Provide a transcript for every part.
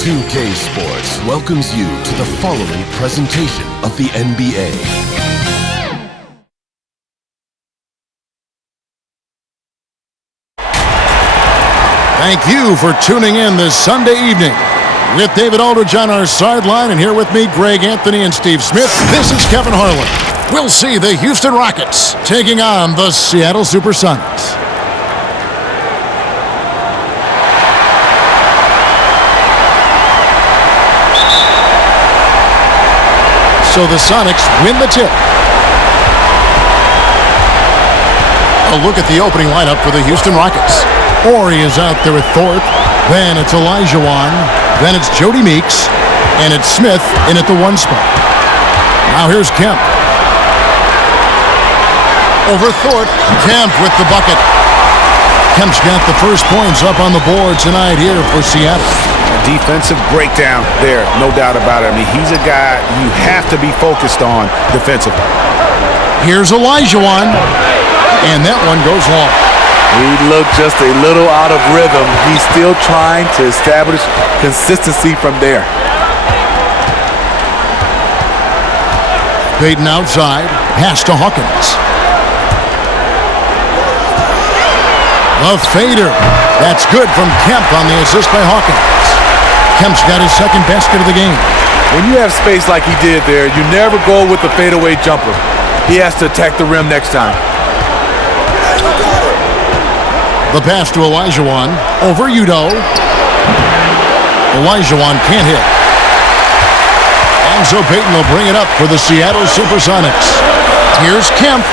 2K Sports welcomes you to the following presentation of the NBA. Thank you for tuning in this Sunday evening. With David Aldridge on our sideline, and here with me, Greg Anthony and Steve Smith, this is Kevin Harlan. We'll see the Houston Rockets taking on the Seattle SuperSonics. So the Sonics win the tip. A look at the opening lineup for the Houston Rockets. Ori is out there with Thorpe. Then it's Olajuwon. Then it's Jody Meeks. And it's Smith in at the 1 spot. Now here's Kemp. Over Thorpe. Kemp with the bucket. Kemp's got the first points up on the board tonight here for Seattle. Defensive breakdown there, no doubt about it. I mean, he's a guy you have to be focused on defensively. Here's Olajuwon, and that one goes long. He looked just a little out of rhythm. He's still trying to establish consistency from there. Payton outside, pass to Hawkins. A fader. That's good from Kemp on the assist by Hawkins. Kemp's got his second basket of the game. When you have space like he did there, you never go with the fadeaway jumper. He has to attack the rim next time. The pass to Olajuwon. Over Udo. Olajuwon can't hit. And so Payton will bring it up for the Seattle SuperSonics. Here's Kemp.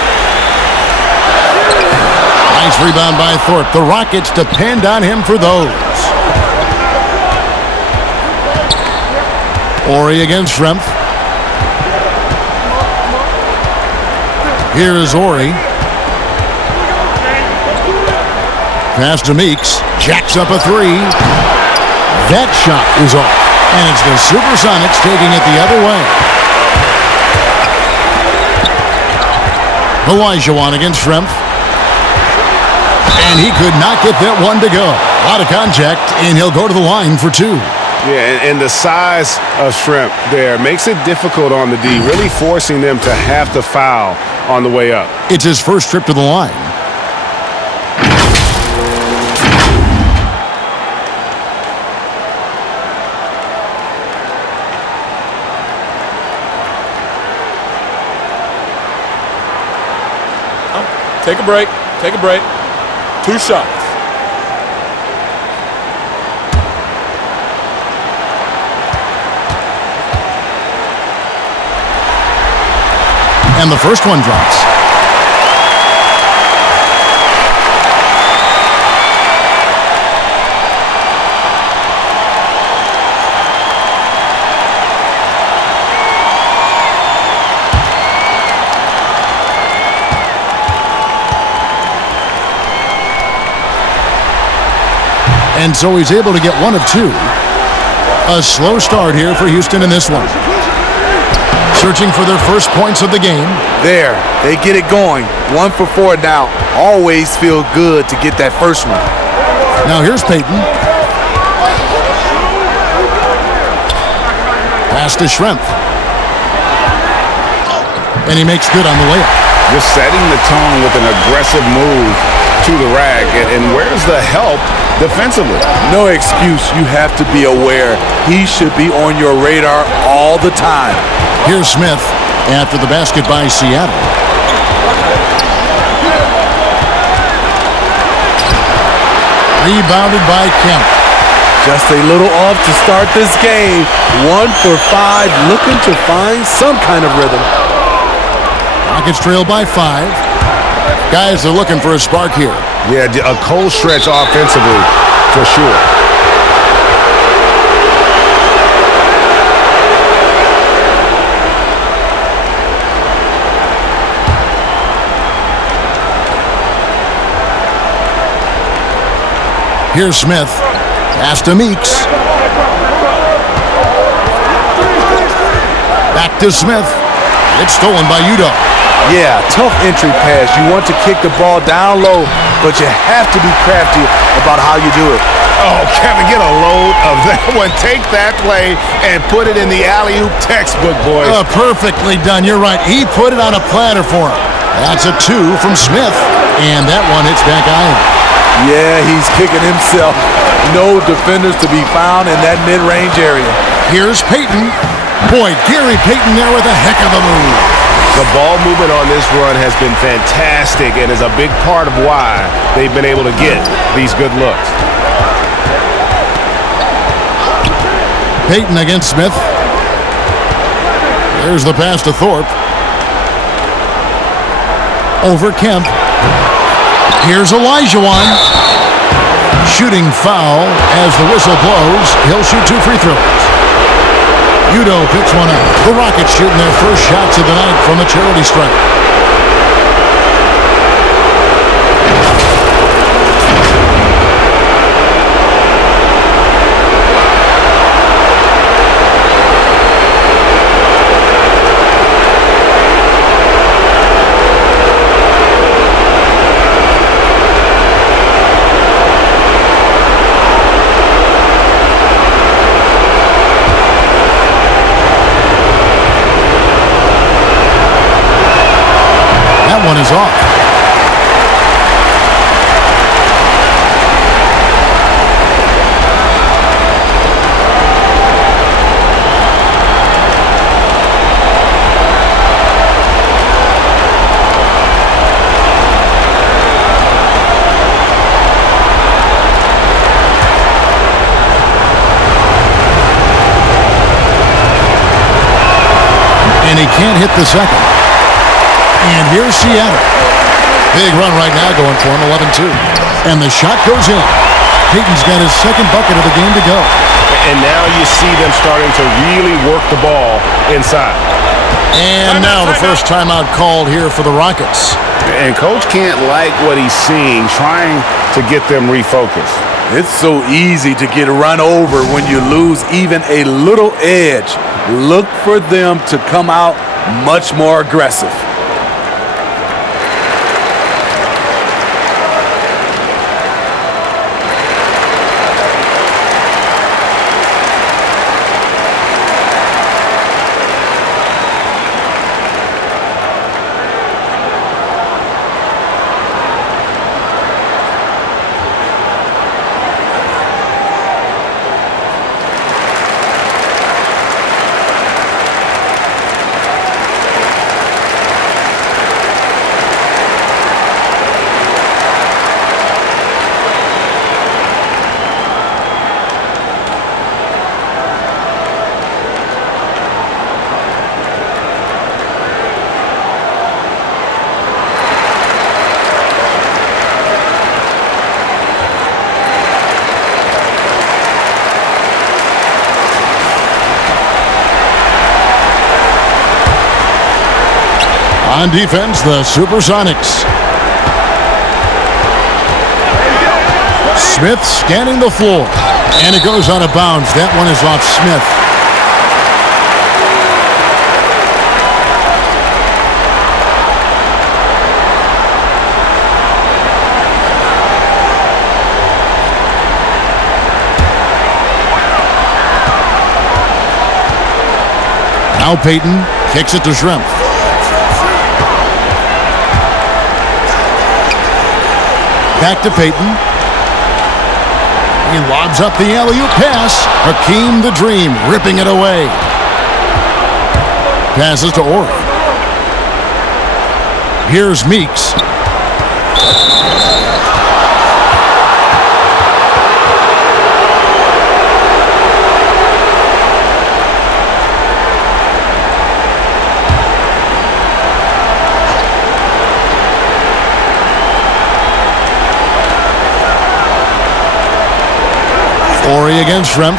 Nice rebound by Thorpe. The Rockets depend on him for those. Ori against Schrempf. Here is Ori. Pass to Meeks. Jacks up a 3. That shot is off. And it's the SuperSonics taking it the other way. Olajuwon against Schrempf. And he could not get that one to go. A lot of contact, and he'll go to the line for 2. Yeah, and the size of Schrempf there makes it difficult on the D, really forcing them to have to foul on the way up. It's his first trip to the line. Take a break. Take a break. 2 shots. And the first one drops. And so he's able to get 1 of 2. A slow start here for Houston in this one. Searching for their first points of the game. There, they get it going. 1 for 4 now. Always feel good to get that first one. Now here's Payton. Pass to Schrempf. And he makes good on the layup. Just setting the tone with an aggressive move to the rack. And where's the help defensively? No excuse. You have to be aware. He should be on your radar all the time. Here's Smith after the basket by Seattle. Rebounded by Kemp. Just a little off to start this game. 1 for 5, looking to find some kind of rhythm. Rockets trail by 5. Guys are looking for a spark here. Yeah, a cold stretch offensively for sure. Here's Smith. Pass to Meeks. Back to Smith. It's stolen by Udo. Yeah, tough entry pass. You want to kick the ball down low, but you have to be crafty about how you do it. Oh, Kevin, get a load of that one. Take that play and put it in the alley-oop textbook, boys. Perfectly done. You're right. He put it on a platter for him. That's a 2 from Smith, and that one hits back iron. Yeah, he's kicking himself. No defenders to be found in that mid-range area. Here's Payton. Boy, Gary Payton there with a heck of a move. The ball movement on this run has been fantastic and is a big part of why they've been able to get these good looks. Payton against Smith. There's the pass to Thorpe. Over Kemp. Here's Olajuwon. Shooting foul as the whistle blows. He'll shoot 2 free throws. Udo picks one up. The Rockets shooting their first shots of the night from a charity stripe. One is off. And he can't hit the second. And here's Seattle. Big run right now going for him, 11-2. And the shot goes in. Payton's got his second bucket of the game to go. And now you see them starting to really work the ball inside. And now the first timeout called here for the Rockets. And Coach can't like what he's seeing, trying to get them refocused. It's so easy to get run over when you lose even a little edge. Look for them to come out much more aggressive. On defense, the SuperSonics. Smith scanning the floor. And it goes out of bounds. That one is off Smith. Now Payton kicks it to Shrimp. Back to Payton. He lobs up the alley-oop pass. Hakeem the Dream ripping it away. Passes to Orr. Here's Meeks. Ori against Shrimp.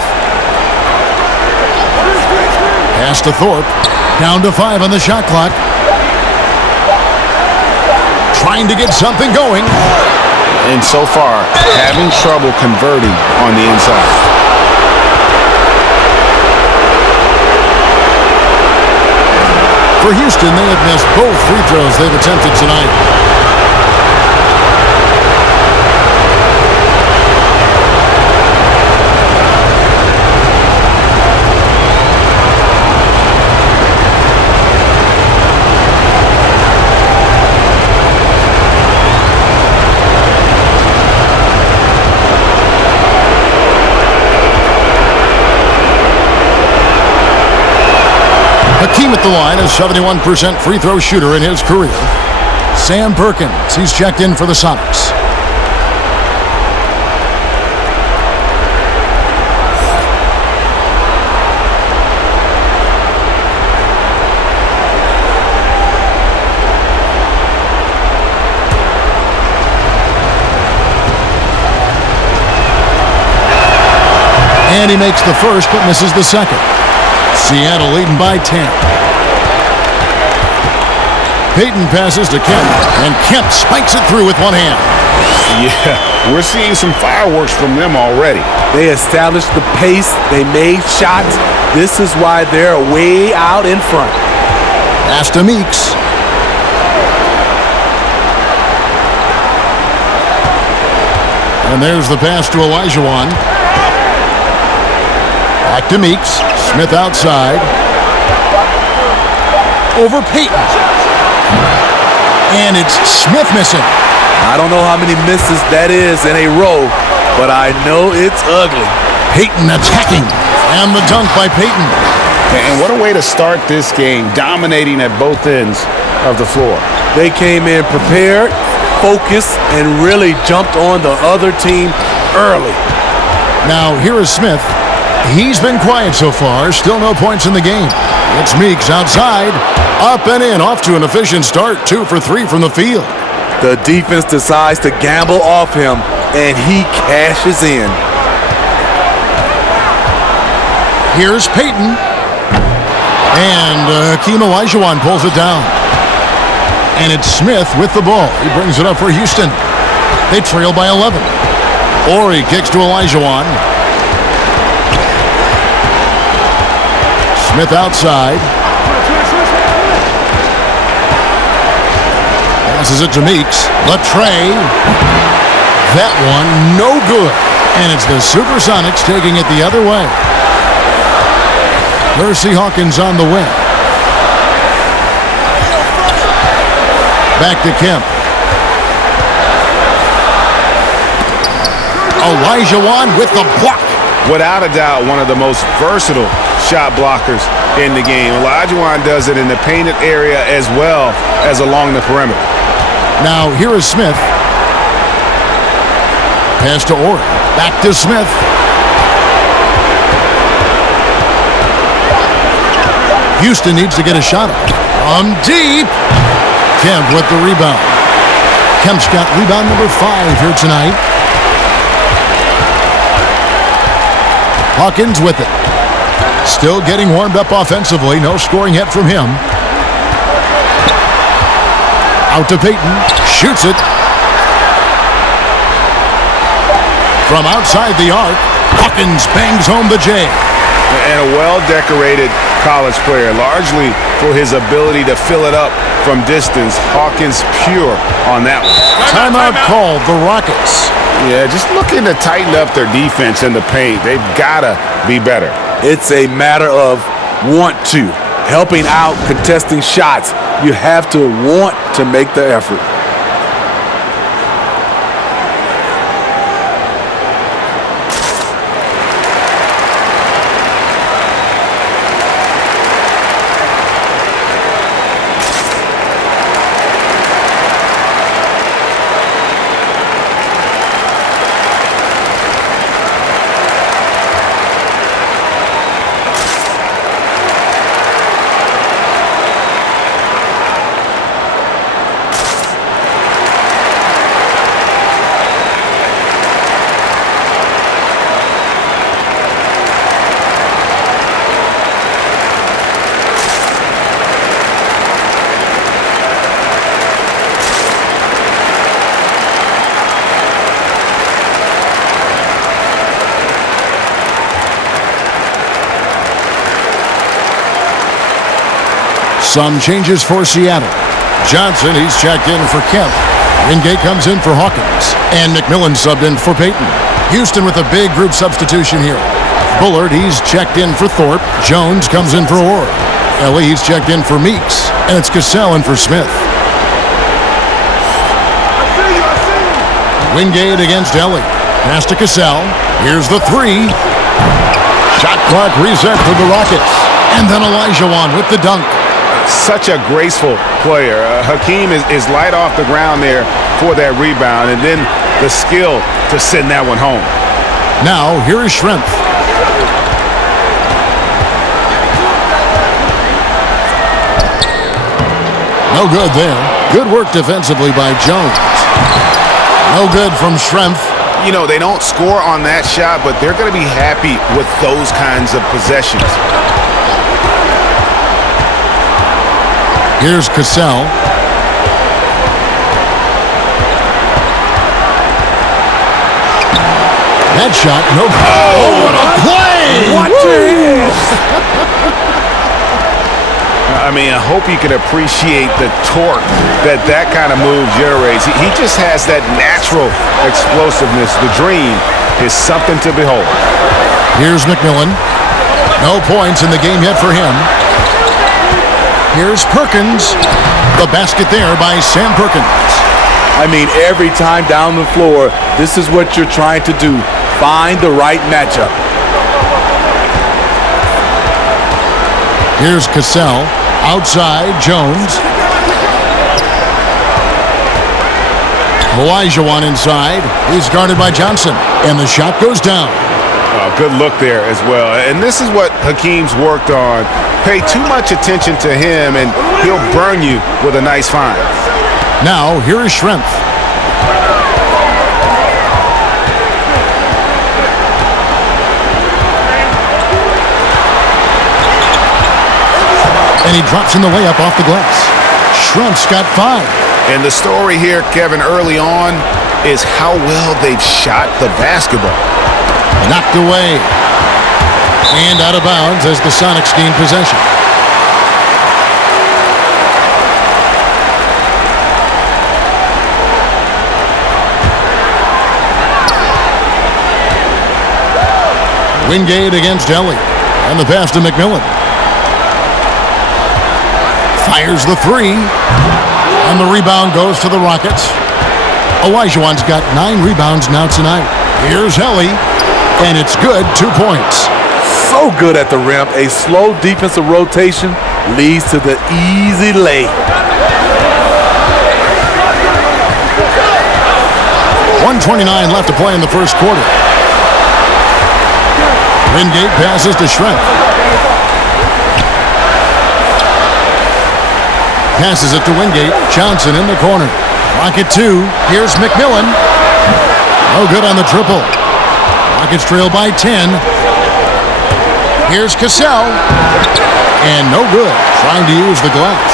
Pass to Thorpe. Down to 5 on the shot clock. Trying to get something going. And so far, having trouble converting on the inside. For Houston, they have missed both free throws they've attempted tonight. Hakeem at the line, a 71% free throw shooter in his career. Sam Perkins, he's checked in for the Sonics. And he makes the first but misses the second. Seattle leading by 10. Payton passes to Kemp, and Kemp spikes it through with one hand. Yeah, we're seeing some fireworks from them already. They established the pace. They made shots. This is why they're way out in front. Pass to Meeks. And there's the pass to Olajuwon. Back to Meeks. Smith outside. Over Payton. And it's Smith missing. I don't know how many misses that is in a row, but I know it's ugly. Payton attacking. And the dunk by Payton. And what a way to start this game, dominating at both ends of the floor. They came in prepared, focused, and really jumped on the other team early. Now, here is Smith. He's been quiet so far. Still no points in the game. It's Meeks outside. Up and in. Off to an efficient start. 2 for 3 from the field. The defense decides to gamble off him, and he cashes in. Here's Payton. And Hakeem Olajuwon pulls it down. And it's Smith with the ball. He brings it up for Houston. They trail by 11. Ori kicks to Olajuwon. Smith outside. Passes it to Meeks. Latrey. That one no good. And it's the SuperSonics taking it the other way. Percy Hawkins on the wing. Back to Kemp. Olajuwon with the block. Without a doubt, one of the most versatile shot blockers in the game. Olajuwon does it in the painted area as well as along the perimeter. Now here is Smith. Pass to Ori. Back to Smith. Houston needs to get a shot up. From deep. Kemp with the rebound. Kemp's got rebound number 5 here tonight. Hawkins with it. Still getting warmed up offensively. No scoring yet from him. Out to Payton. Shoots it. From outside the arc, Hawkins bangs home the J. And a well-decorated college player, largely for his ability to fill it up from distance. Hawkins pure on that one. Timeout called, the Rockets. Yeah, just looking to tighten up their defense in the paint. They've got to be better. It's a matter of want to. Helping out, contesting shots. You have to want to make the effort. Some changes for Seattle. Johnson, he's checked in for Kemp. Wingate comes in for Hawkins. And McMillan subbed in for Payton. Houston with a big group substitution here. Bullard, he's checked in for Thorpe. Jones comes in for Orr. Ellie, he's checked in for Meeks. And it's Cassell in for Smith. Wingate against Ellie. Pass to Cassell. Here's the three. Shot clock reset for the Rockets. And then Olajuwon with the dunk. Such a graceful player. Hakeem is light off the ground there for that rebound, and then the skill to send that one home. Now, here is Schrempf. No good there. Good work defensively by Jones. No good from Schrempf. You know, they don't score on that shot, but they're going to be happy with those kinds of possessions. Here's Cassell. That shot, no. Oh, what a play! Watch it! I mean, I hope you can appreciate the torque that kind of move generates. He just has that natural explosiveness. The dream is something to behold. Here's McMillan. No points in the game yet for him. Here's Perkins. The basket there by Sam Perkins. I mean, every time down the floor, this is what you're trying to do. Find the right matchup. Here's Cassell. Outside, Jones. Olajuwon inside. He's guarded by Johnson. And the shot goes down. Good look there as well. And this is what Hakeem's worked on. Pay too much attention to him, and he'll burn you with a nice find. Now, here is Schrempf. And he drops in the layup off the glass. Schrempf's got 5. And the story here, Kevin, early on is how well they've shot the basketball. Knocked away. And out of bounds as the Sonics gain possession. Wingate against Ellie. And the pass to McMillan. Fires the three. And the rebound goes to the Rockets. Olajuwon's got 9 rebounds now tonight. Here's Ellie. And it's good. 2 points. So good at the rim. A slow defensive rotation leads to the easy lay. 1:29 left to play in the first quarter. Wingate passes to Schrempf. Passes it to Wingate. Johnson in the corner. Rocket 2. Here's McMillan. No good on the triple. Rockets trail by 10. Here's Cassell. And no good. Trying to use the glass.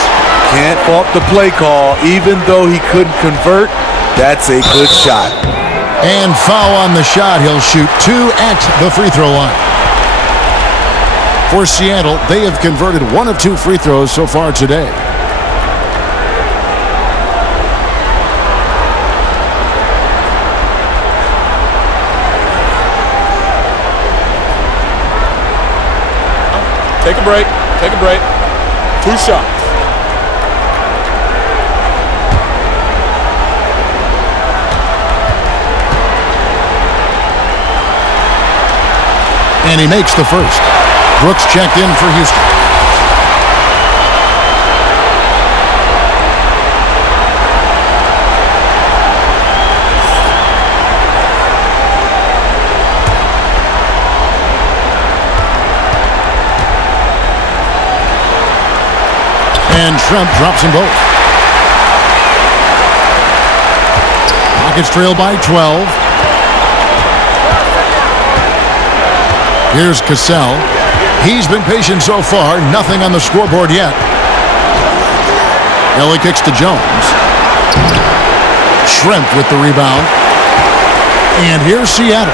Can't fault the play call. Even though he couldn't convert, that's a good shot. And foul on the shot. He'll shoot 2 at the free throw line. For Seattle, they have converted 1 of 2 free throws so far today. Take a break. Take a break. 2 shots. And he makes the first. Brooks checked in for Houston. And Schrempf drops them both. Rockets trail by 12. Here's Cassell. He's been patient so far. Nothing on the scoreboard yet. Ellie kicks to Jones. Schrempf with the rebound. And here's Seattle.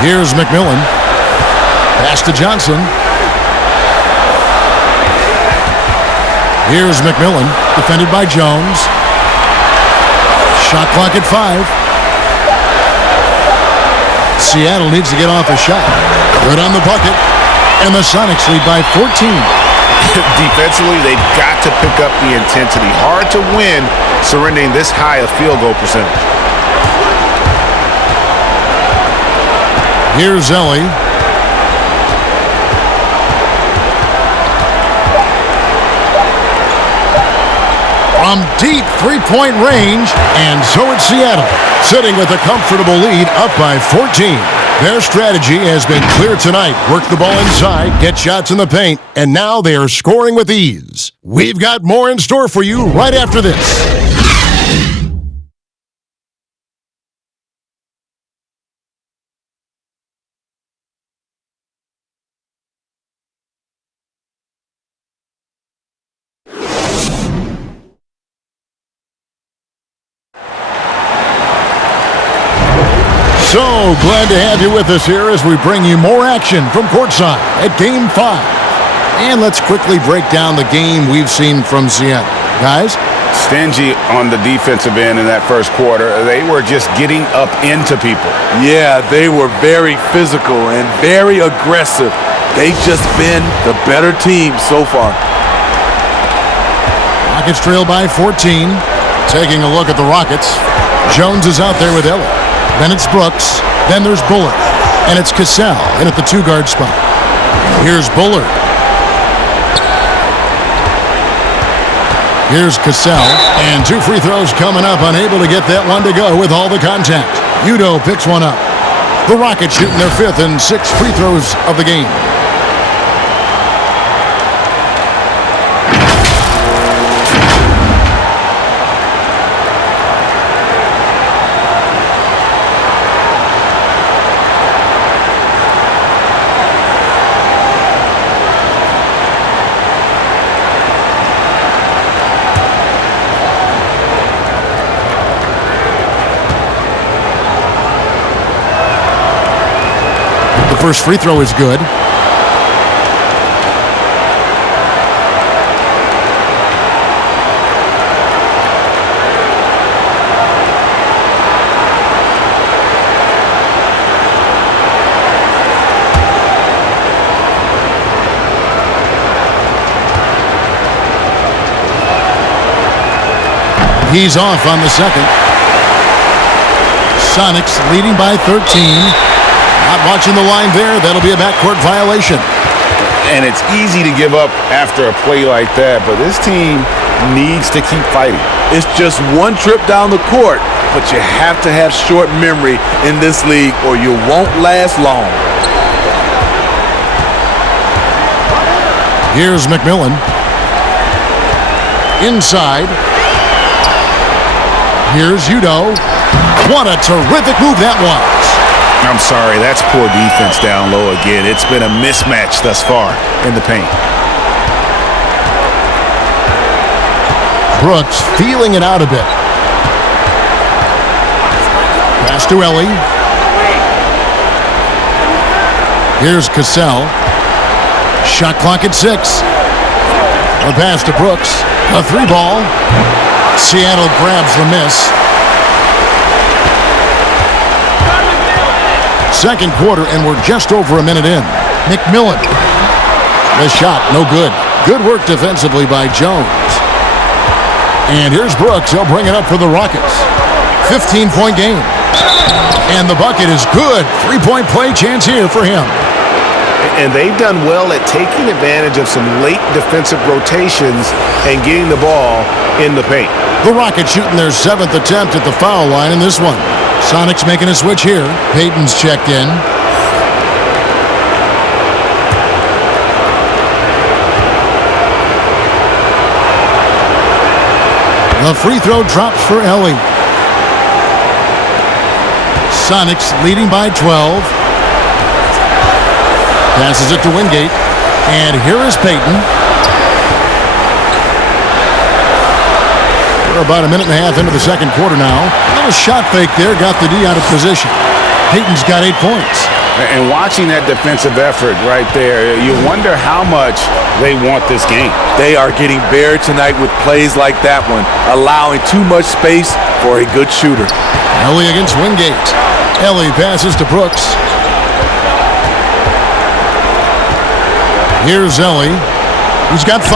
Here's McMillan. Pass to Johnson. Here's McMillan, defended by Jones. Shot clock at 5. Seattle needs to get off a shot. Good on the bucket. And the Sonics lead by 14. Defensively, they've got to pick up the intensity. Hard to win surrendering this high a field goal percentage. Here's Ellie. From deep three-point range, and so it's Seattle, sitting with a comfortable lead up by 14. Their strategy has been clear tonight. Work the ball inside, get shots in the paint, and now they are scoring with ease. We've got more in store for you right after this. So glad to have you with us here as we bring you more action from courtside at Game 5. And let's quickly break down the game we've seen from Seattle. Guys? Stingy on the defensive end in that first quarter. They were just getting up into people. Yeah, they were very physical and very aggressive. They've just been the better team so far. Rockets trail by 14. Taking a look at the Rockets. Jones is out there with Ellie. Then it's Brooks. Then there's Bullard. And it's Cassell in at the 2-guard spot. Here's Bullard. Here's Cassell. And 2 free throws coming up. Unable to get that one to go with all the contact. Udo picks one up. The Rockets shooting their 5th and 6th free throws of the game. First free throw is good. He's off on the second. Sonics leading by 13. Not watching the line there. That'll be a backcourt violation. And it's easy to give up after a play like that, but this team needs to keep fighting. It's just one trip down the court, but you have to have short memory in this league or you won't last long. Here's McMillan. Inside. Here's Udo. What a terrific move that was. I'm sorry, that's poor defense down low again. It's been a mismatch thus far in the paint. Brooks feeling it out a bit. Pass to Ellie. Here's Cassell. Shot clock at 6. A pass to Brooks. A 3-ball. Seattle grabs the miss. Second quarter, and we're just over a minute in. McMillan. The shot, no good. Good work defensively by Jones. And here's Brooks. He'll bring it up for the Rockets. 15-point game. And the bucket is good. 3-point play chance here for him. And they've done well at taking advantage of some late defensive rotations and getting the ball in the paint. The Rockets shooting their 7th attempt at the foul line in this one. Sonics making a switch here. Payton's checked in. The free throw drops for Ellie. Sonics leading by 12. Passes it to Wingate. And here is Payton. We're about a minute and a half into the second quarter now. A little shot fake there, got the D out of position. Payton's got 8 points. And watching that defensive effort right there, you wonder how much they want this game. They are getting buried tonight with plays like that one, allowing too much space for a good shooter. Ellie against Wingate. Ellie passes to Brooks. Here's Ellie. He's got 5.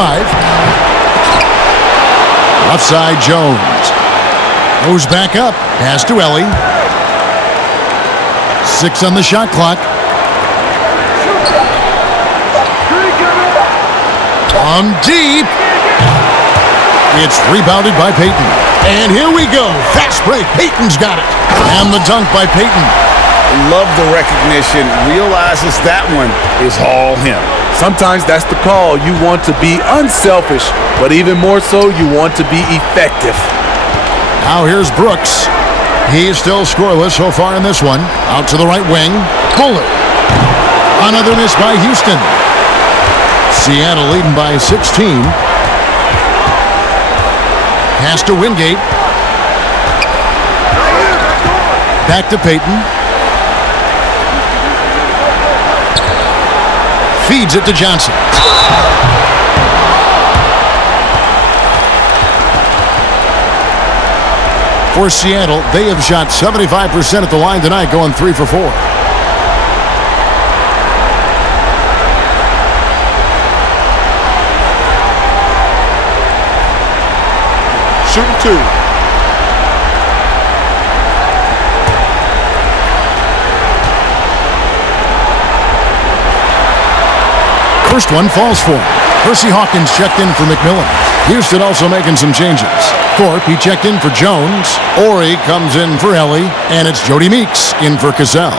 Left side, Jones. Goes back up. Pass to Ellie. 6 on the shot clock. On deep. It's rebounded by Payton. And here we go. Fast break. Payton's got it. And the dunk by Payton. Love the recognition. Realizes that one is all him. Sometimes that's the call. You want to be unselfish, but even more so, you want to be effective. Now here's Brooks. He's still scoreless so far in this one. Out to the right wing. Bullard. Another miss by Houston. Seattle leading by 16. Pass to Wingate. Back to Payton. Feeds it to Johnson. For Seattle, they have shot 75% at the line tonight, going 3 for 4. Shooting 2. First one falls for him. Percy Hawkins checked in for McMillan. Houston also making some changes. Thorpe, he checked in for Jones. Ori comes in for Ellie. And it's Jody Meeks in for Cassell.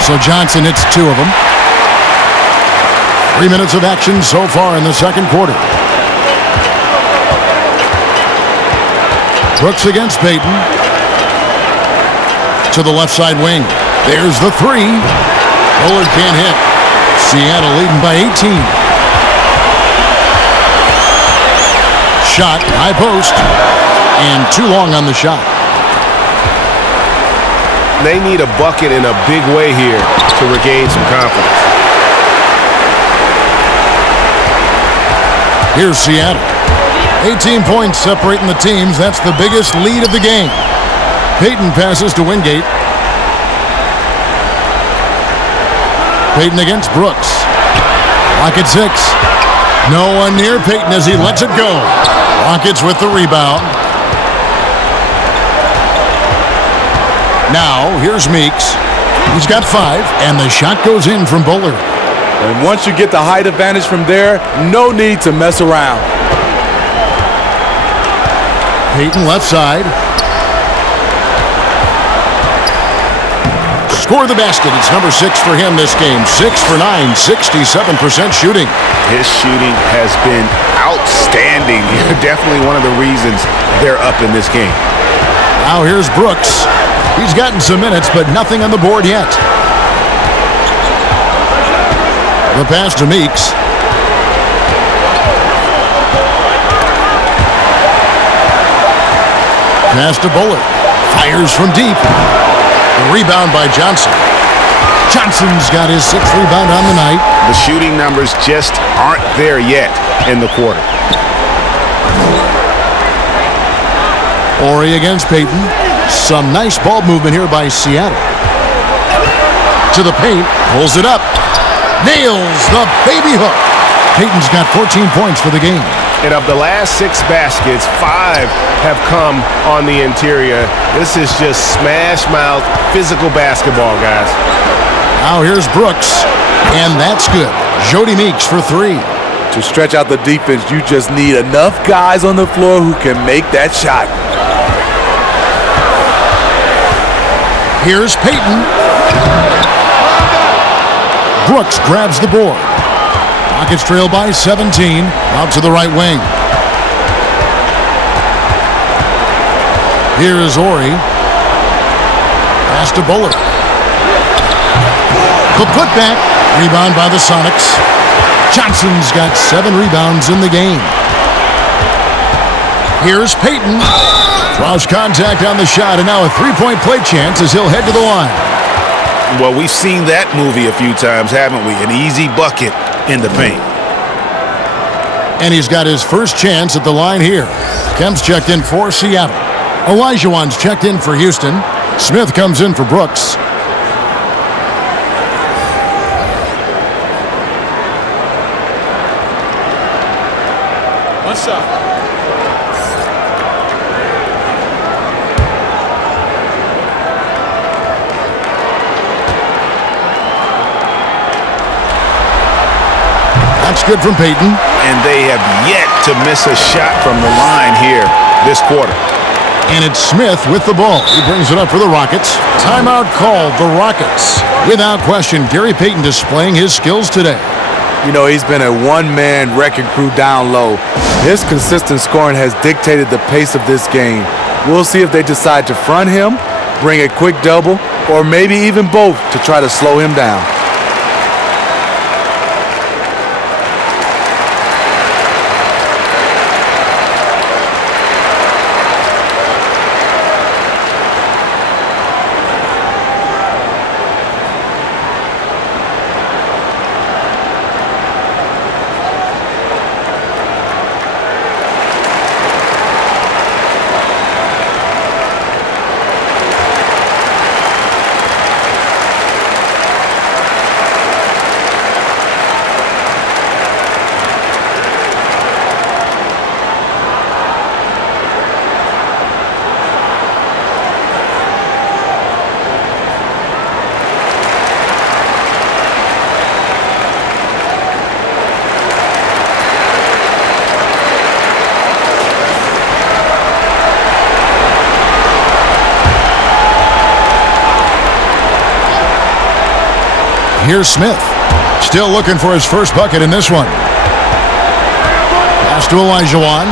So Johnson hits 2 of them. 3 minutes of action so far in the second quarter. Brooks against Payton. To the left side wing. There's the 3. Bullard can't hit. Seattle leading by 18. Shot, high post. And too long on the shot. They need a bucket in a big way here to regain some confidence. Here's Seattle. 18 points separating the teams. That's the biggest lead of the game. Payton passes to Wingate. Payton against Brooks. Rockets 6. No one near Payton as he lets it go. Rockets with the rebound. Now, here's Meeks. He's got 5, and the shot goes in from Bullard. And once you get the height advantage from there, no need to mess around. Payton left side. Score the basket. It's number 6 for him this game. 6 for 9, 67% shooting. His shooting has been outstanding. Definitely one of the reasons they're up in this game. Now here's Brooks. He's gotten some minutes, but nothing on the board yet. The pass to Meeks. Pass to Bullard. Fires from deep. Rebound by Johnson. Johnson's got his 6th rebound on the night. The shooting numbers just aren't there yet in the quarter. Ori against Payton. Some nice ball movement here by Seattle. To the paint. Pulls it up. Nails the baby hook. Payton's got 14 points for the game. And of the last 6 baskets, 5 have come on the interior. This is just smash mouth physical basketball, guys. Now here's Brooks. And that's good. Jody Meeks for 3. To stretch out the defense, you just need enough guys on the floor who can make that shot. Here's Payton. Brooks grabs the board. Rockets trail by 17. Out to the right wing. Here is Ori. Pass to Bullard. The putback. Rebound by the Sonics. Johnson's got 7 rebounds in the game. Here's Peyton. Draws contact on the shot, and now a three-point play chance as he'll head to the line. Well, we've seen that movie a few times, haven't we? An easy bucket in the paint. And he's got his first chance at the line here. Kemp's checked in for Seattle. Olajuwon's checked in for Houston. Smith comes in for Brooks. One shot. That's good from Peyton. And they have yet to miss a shot from the line here this quarter. And it's Smith with the ball. He brings it up for the Rockets. Timeout called, the Rockets. Without question, Gary Payton displaying his skills today. You know, he's been a one-man wrecking crew down low. His consistent scoring has dictated the pace of this game. We'll see if they decide to front him, bring a quick double, or maybe even both to try to slow him down. Here's Smith. Still looking for his first bucket in this one. Pass to Olajuwon.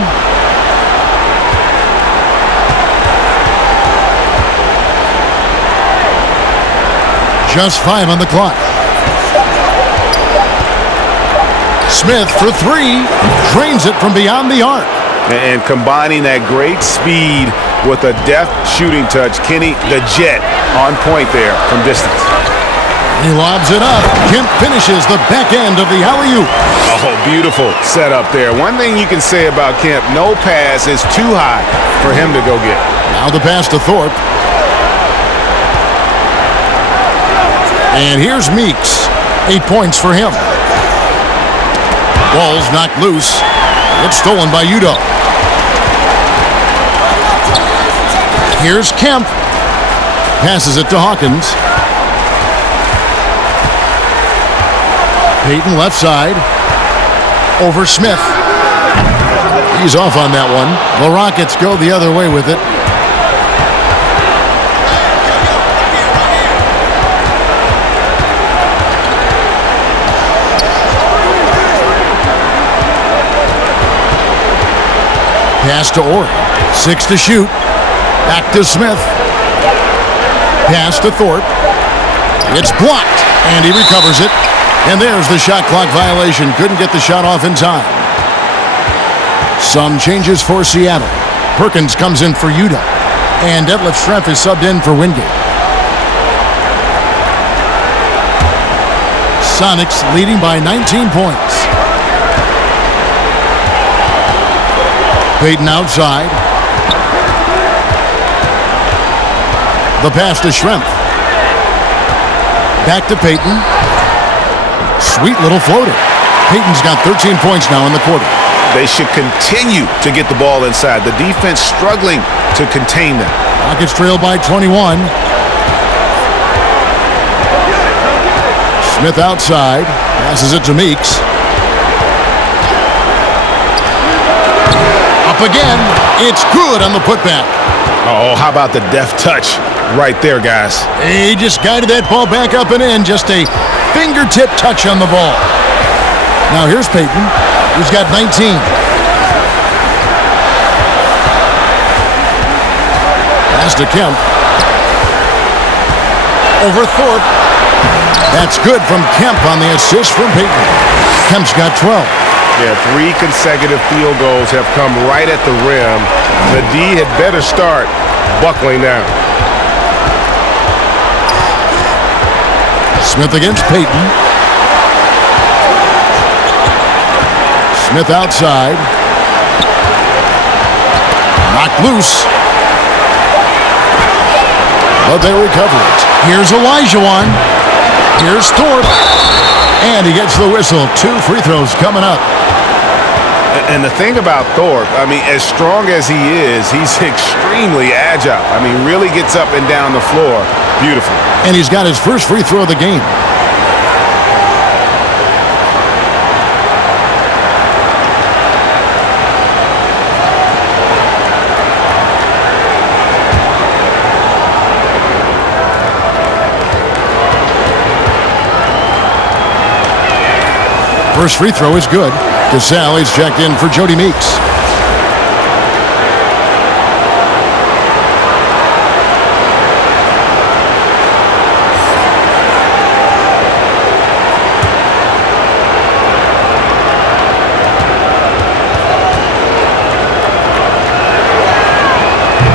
Just 5 on the clock. Smith for 3. Drains it from beyond the arc. And combining that great speed with a deft shooting touch, Kenny, the Jet, on point there from distance. He lobs it up. Kemp finishes the back end of the alley-oop. Oh, beautiful setup there. One thing you can say about Kemp, no pass is too high for him to go get. Now the pass to Thorpe. And here's Meeks. 8 points for him. Ball's knocked loose. It's stolen by Udo. Here's Kemp. Passes it to Hawkins. Peyton left side. Over Smith. He's off on that one. The Rockets go the other way with it. Pass to Orr. 6 to shoot. Back to Smith. Pass to Thorpe. It's blocked, and he recovers it. And there's the shot clock violation. Couldn't get the shot off in time. Some changes for Seattle. Perkins comes in for Udo. And Detlef Schrempf is subbed in for Wingate. Sonics leading by 19 points. Peyton outside. The pass to Schrempf. Back to Peyton. Sweet little floater. Peyton's got 13 points now in the quarter. They should continue to get the ball inside. The defense struggling to contain them. Rockets trail by 21. Smith outside. Passes it to Meeks. Up again. It's good on the putback. Oh, how about the deft touch right there, guys? He just guided that ball back up and in. Just a fingertip touch on the ball. Now here's Peyton, who's got 19. Pass to Kemp. Over Thorpe. That's good from Kemp on the assist from Peyton. Kemp's got 12. Yeah, 3 consecutive field goals have come right at the rim. The D had better start buckling down. Smith against Payton. Smith outside. Knocked loose. But they recover it. Here's Olajuwon. Here's Thorpe. And he gets the whistle. 2 free throws coming up. And the thing about Thorpe, I mean, as strong as he is, he's extremely agile. I mean, really gets up and down the floor. Beautiful. And he's got his first free throw of the game. First free throw is good. Gasol is checked in for Jody Meeks.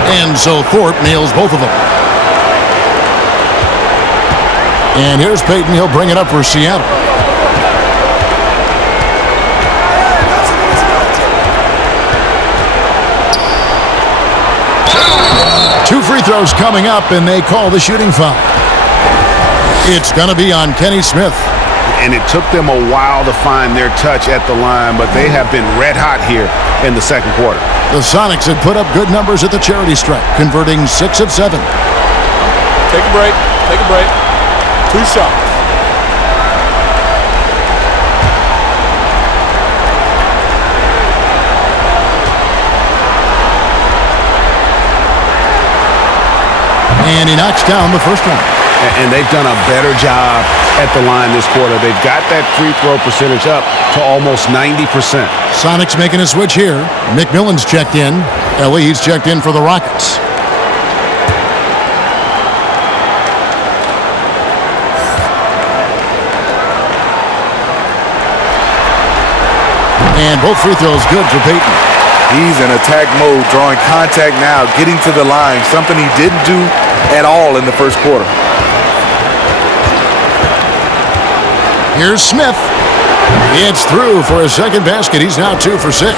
And so Thorpe nails both of them. And here's Payton. He'll bring it up for Seattle. Two free throws coming up, and they call the shooting foul. It's going to be on Kenny Smith. And it took them a while to find their touch at the line, but they have been red hot here in the second quarter. The Sonics had put up good numbers at the charity stripe, converting 6 of 7. Take a break. Take a break. 2 shots. And he knocks down the first one. And they've done a better job at the line this quarter. They've got that free throw percentage up to almost 90%. Sonics making a switch here. McMillan's checked in. He's checked in for the Rockets. And both free throws good for Payton. He's in attack mode, drawing contact now, getting to the line, something he didn't do at all in the first quarter. Here's Smith. It's through for his second basket. He's now 2 for 6.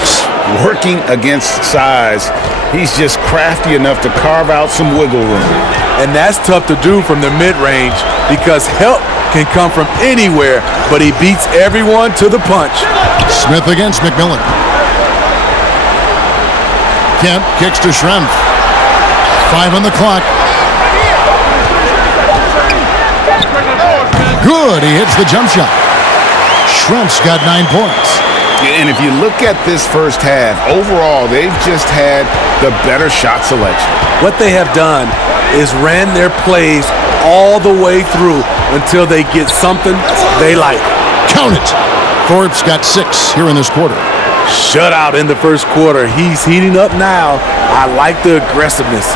Working against size, he's just crafty enough to carve out some wiggle room. And that's tough to do from the mid-range because help can come from anywhere, but he beats everyone to the punch. Smith against McMillan. Kemp kicks to Schrempf. 5 on the clock. Good. He hits the jump shot. Schrempf's got 9 points. And if you look at this first half, overall, they've just had the better shot selection. What they have done is ran their plays all the way through until they get something they like. Count it. Thorpe's got 6 here in this quarter. Shutout in the first quarter. He's heating up now. I like the aggressiveness.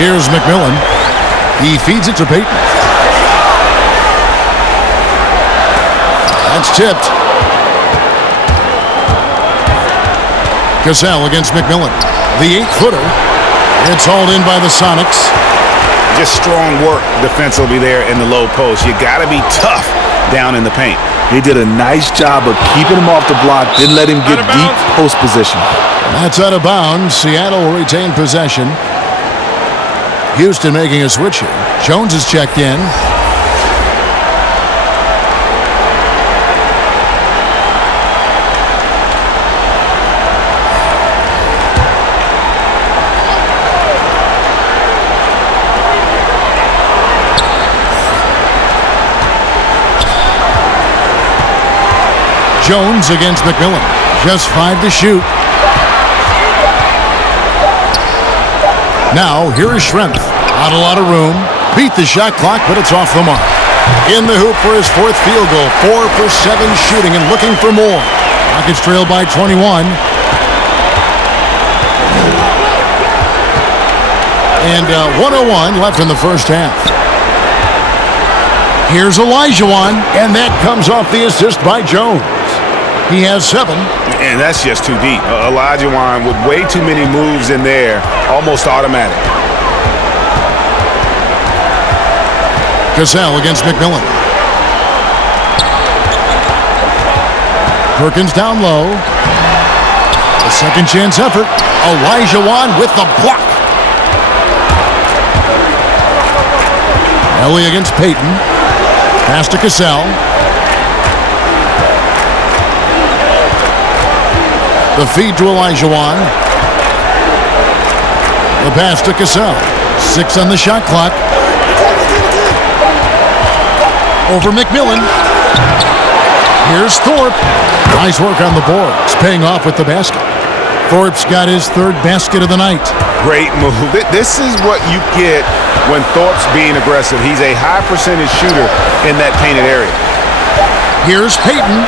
Here's McMillan. He feeds it to Payton. That's tipped. Gasol against McMillan. The 8-footer. It's hauled in by the Sonics. Just strong work defensively there in the low post. You got to be tough down in the paint. He did a nice job of keeping him off the block, didn't let him get deep post position. That's out of bounds. Seattle will retain possession. Houston making a switch here. Jones is checked in. Jones against McMillan. Just 5 to shoot. Now, here is Schrempf. Not a lot of room. Beat the shot clock, but it's off the mark. In the hoop for his 4th field goal. 4 for 7 shooting and looking for more. Rockets trail by 21. And 101 left in the first half. Here's Olajuwon, and that comes off the assist by Jones. He has 7. And that's just too deep. Olajuwon with way too many moves in there, almost automatic. Cassell against McMillan. Perkins down low. A second chance effort. Olajuwon with the block. Ellie against Payton. Pass to Cassell. The feed to Olajuwon. The pass to Cassell. 6 on the shot clock. Over McMillan. Here's Thorpe. Nice work on the boards. Paying off with the basket. Thorpe's got his 3rd basket of the night. Great move. This is what you get when Thorpe's being aggressive. He's a high percentage shooter in that painted area. Here's Payton.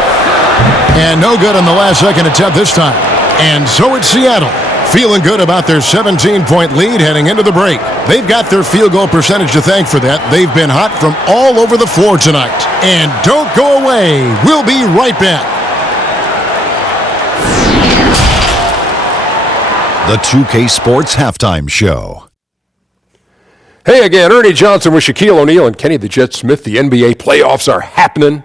And no good on the last second attempt this time. And so it's Seattle. Feeling good about their 17-point lead heading into the break. They've got their field goal percentage to thank for that. They've been hot from all over the floor tonight. And don't go away. We'll be right back. The 2K Sports Halftime Show. Hey again, Ernie Johnson with Shaquille O'Neal and Kenny the Jet Smith. The NBA playoffs are happening,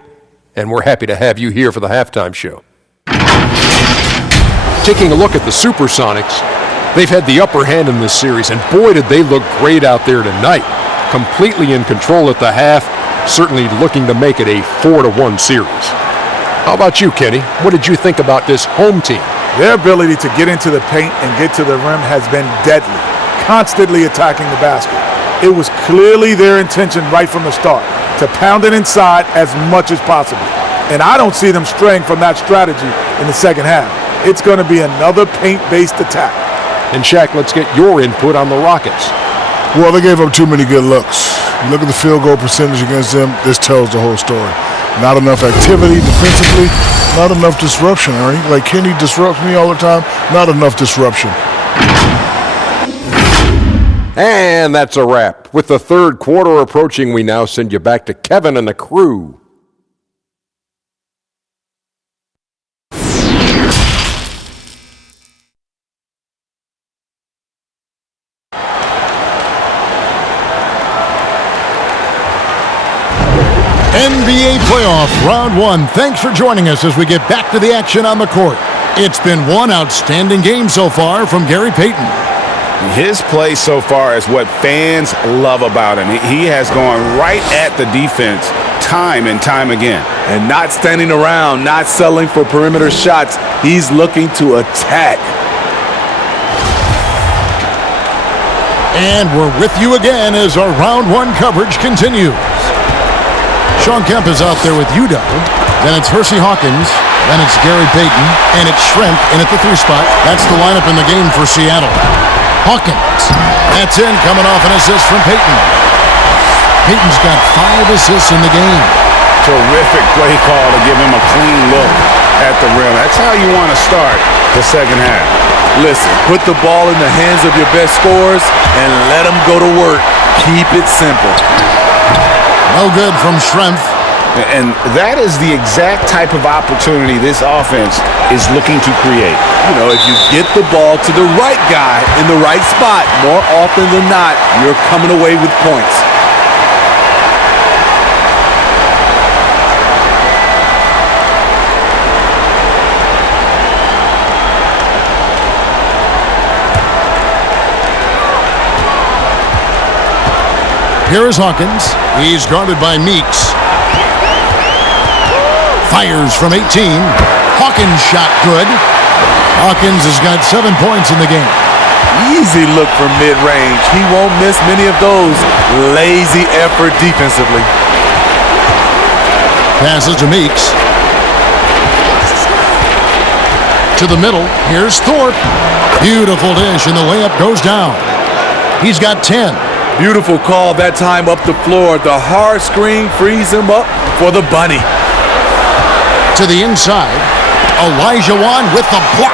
and we're happy to have you here for the halftime show. Taking a look at the SuperSonics, they've had the upper hand in this series, and boy did they look great out there tonight. Completely in control at the half, certainly looking to make it a 4-1 series. How about you, Kenny? What did you think about this home team? Their ability to get into the paint and get to the rim has been deadly, constantly attacking the basket. It was clearly their intention right from the start to pound it inside as much as possible. And I don't see them straying from that strategy in the second half. It's going to be another paint-based attack. And Shaq, let's get your input on the Rockets. Well, they gave up too many good looks. You look at the field goal percentage against them, this tells the whole story. Not enough activity defensively, not enough disruption, Ernie. Like Kenny disrupts me all the time, not enough disruption. And that's a wrap. With the third quarter approaching, we now send you back to Kevin and the crew. NBA playoff round 1. Thanks for joining us as we get back to the action on the court. It's been one outstanding game so far from Gary Payton. His play so far is what fans love about him. He has gone right at the defense time and time again. And not standing around, not settling for perimeter shots. He's looking to attack. And we're with you again as our round 1 coverage continues. Sean Kemp is out there with Udo. Then it's Hersey Hawkins. Then it's Gary Payton. And it's Schrempf in at the 3 spot. That's the lineup in the game for Seattle. Hawkins. That's in, coming off an assist from Payton. Payton's got 5 assists in the game. Terrific play call to give him a clean look at the rim. That's how you want to start the second half. Listen, put the ball in the hands of your best scorers and let them go to work. Keep it simple. No good from Schrempf. And that is the exact type of opportunity this offense is looking to create. You know, if you get the ball to the right guy in the right spot, more often than not, you're coming away with points. Here is Hawkins. He's guarded by Meeks. Fires from 18. Hawkins shot good. Hawkins has got 7 points in the game. Easy look from mid-range. He won't miss many of those. Lazy effort defensively. Passes to Meeks. To the middle. Here's Thorpe. Beautiful dish, and the layup goes down. He's got 10. Beautiful call that time up the floor. The hard screen frees him up for the bunny. To the inside. Olajuwon with the block,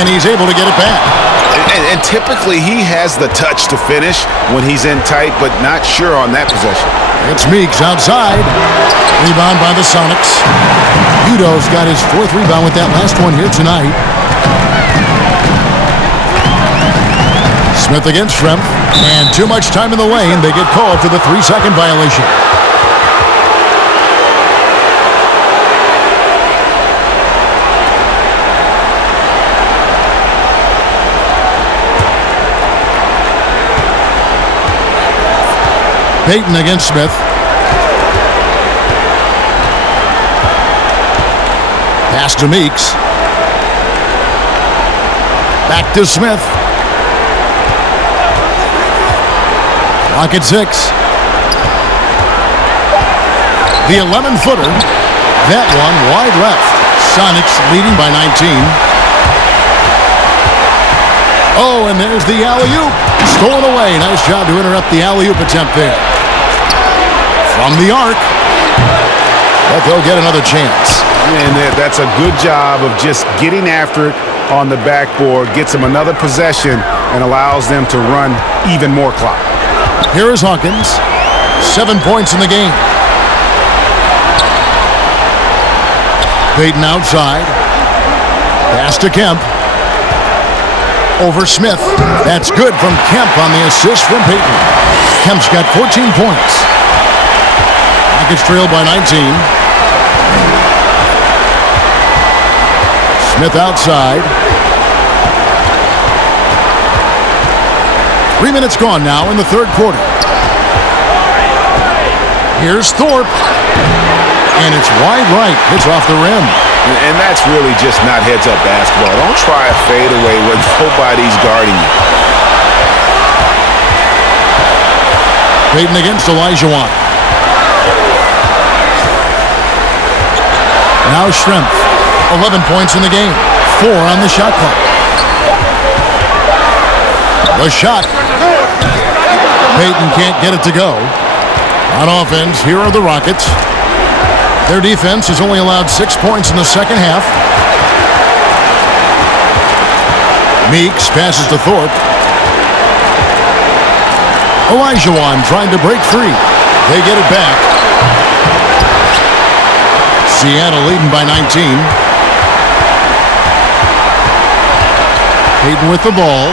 and he's able to get it back. And typically he has the touch to finish when he's in tight, but not sure on that possession. It's Meeks outside. Rebound by the Sonics. Udo's got his 4th rebound with that last one here tonight. Smith against Schrempf. And too much time in the lane. They get called for the 3-second violation. Payton against Smith. Pass to Meeks. Back to Smith. Clock at 6. The 11-footer. That one wide left. Sonics leading by 19. Oh, and there's the alley-oop. Stolen away. Nice job to interrupt the alley-oop attempt there. From the arc. But they'll get another chance. And that's a good job of just getting after it on the backboard. Gets them another possession and allows them to run even more clock. Here is Hawkins. 7 points in the game. Payton outside. Pass to Kemp. Over Smith. That's good from Kemp on the assist from Payton. Kemp's got 14 points. Rockets trailed by 19. Smith outside. 3 minutes gone now in the 3rd quarter. Here's Thorpe. And it's wide right. It's off the rim. And that's really just not heads-up basketball. Don't try a fadeaway when nobody's guarding you. Payton against Olajuwon. Now Schrempf. 11 points in the game. 4 on the shot clock. The shot. Payton can't get it to go. On offense, here are the Rockets. Their defense has only allowed 6 points in the second half. Meeks passes to Thorpe. Olajuwon trying to break free. They get it back. Seattle leading by 19. Payton with the ball.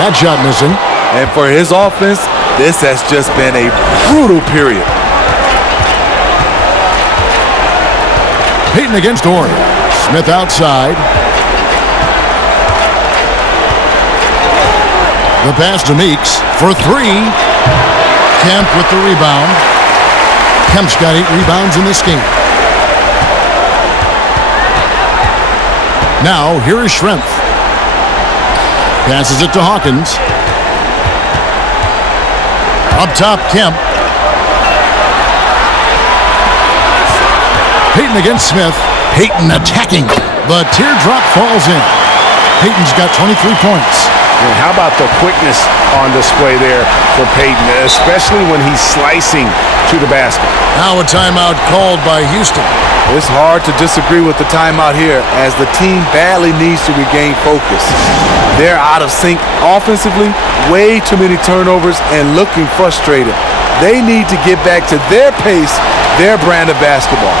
That shot missing. And for his offense, this has just been a brutal period. Payton against Orr. Smith outside. The pass to Meeks for 3. Kemp with the rebound. Kemp's got 8 rebounds in this game. Now, here is Schrempf. Passes it to Hawkins. Up top, Kemp. Payton against Smith. Payton attacking. The teardrop falls in. Payton's got 23 points. And how about the quickness on display there for Payton, especially when he's slicing to the basket. Now a timeout called by Houston. It's hard to disagree with the timeout here as the team badly needs to regain focus. They're out of sync offensively, way too many turnovers, and looking frustrated. They need to get back to their pace, their brand of basketball.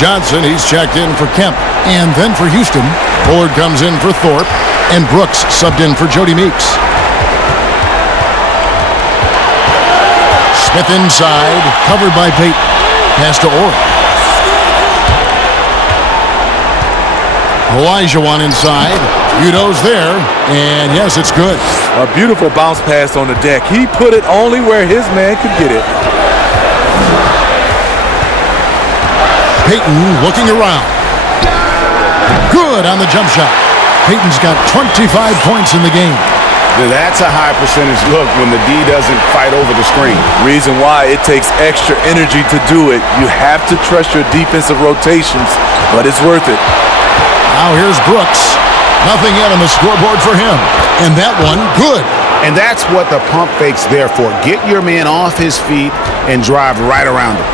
Johnson, he's checked in for Kemp. And then for Houston, Bullard comes in for Thorpe. And Brooks subbed in for Jody Meeks. Smith inside, covered by Payton. Pass to Orr. Olajuwon inside. Udo's there. And yes, it's good. A beautiful bounce pass on the deck. He put it only where his man could get it. Payton looking around. Good on the jump shot. Payton's got 25 points in the game. That's a high percentage look when the D doesn't fight over the screen. Reason why it takes extra energy to do it. You have to trust your defensive rotations, but it's worth it. Now here's Brooks. Nothing yet on the scoreboard for him. And that one, good. And that's what the pump fake's there for. Get your man off his feet and drive right around him.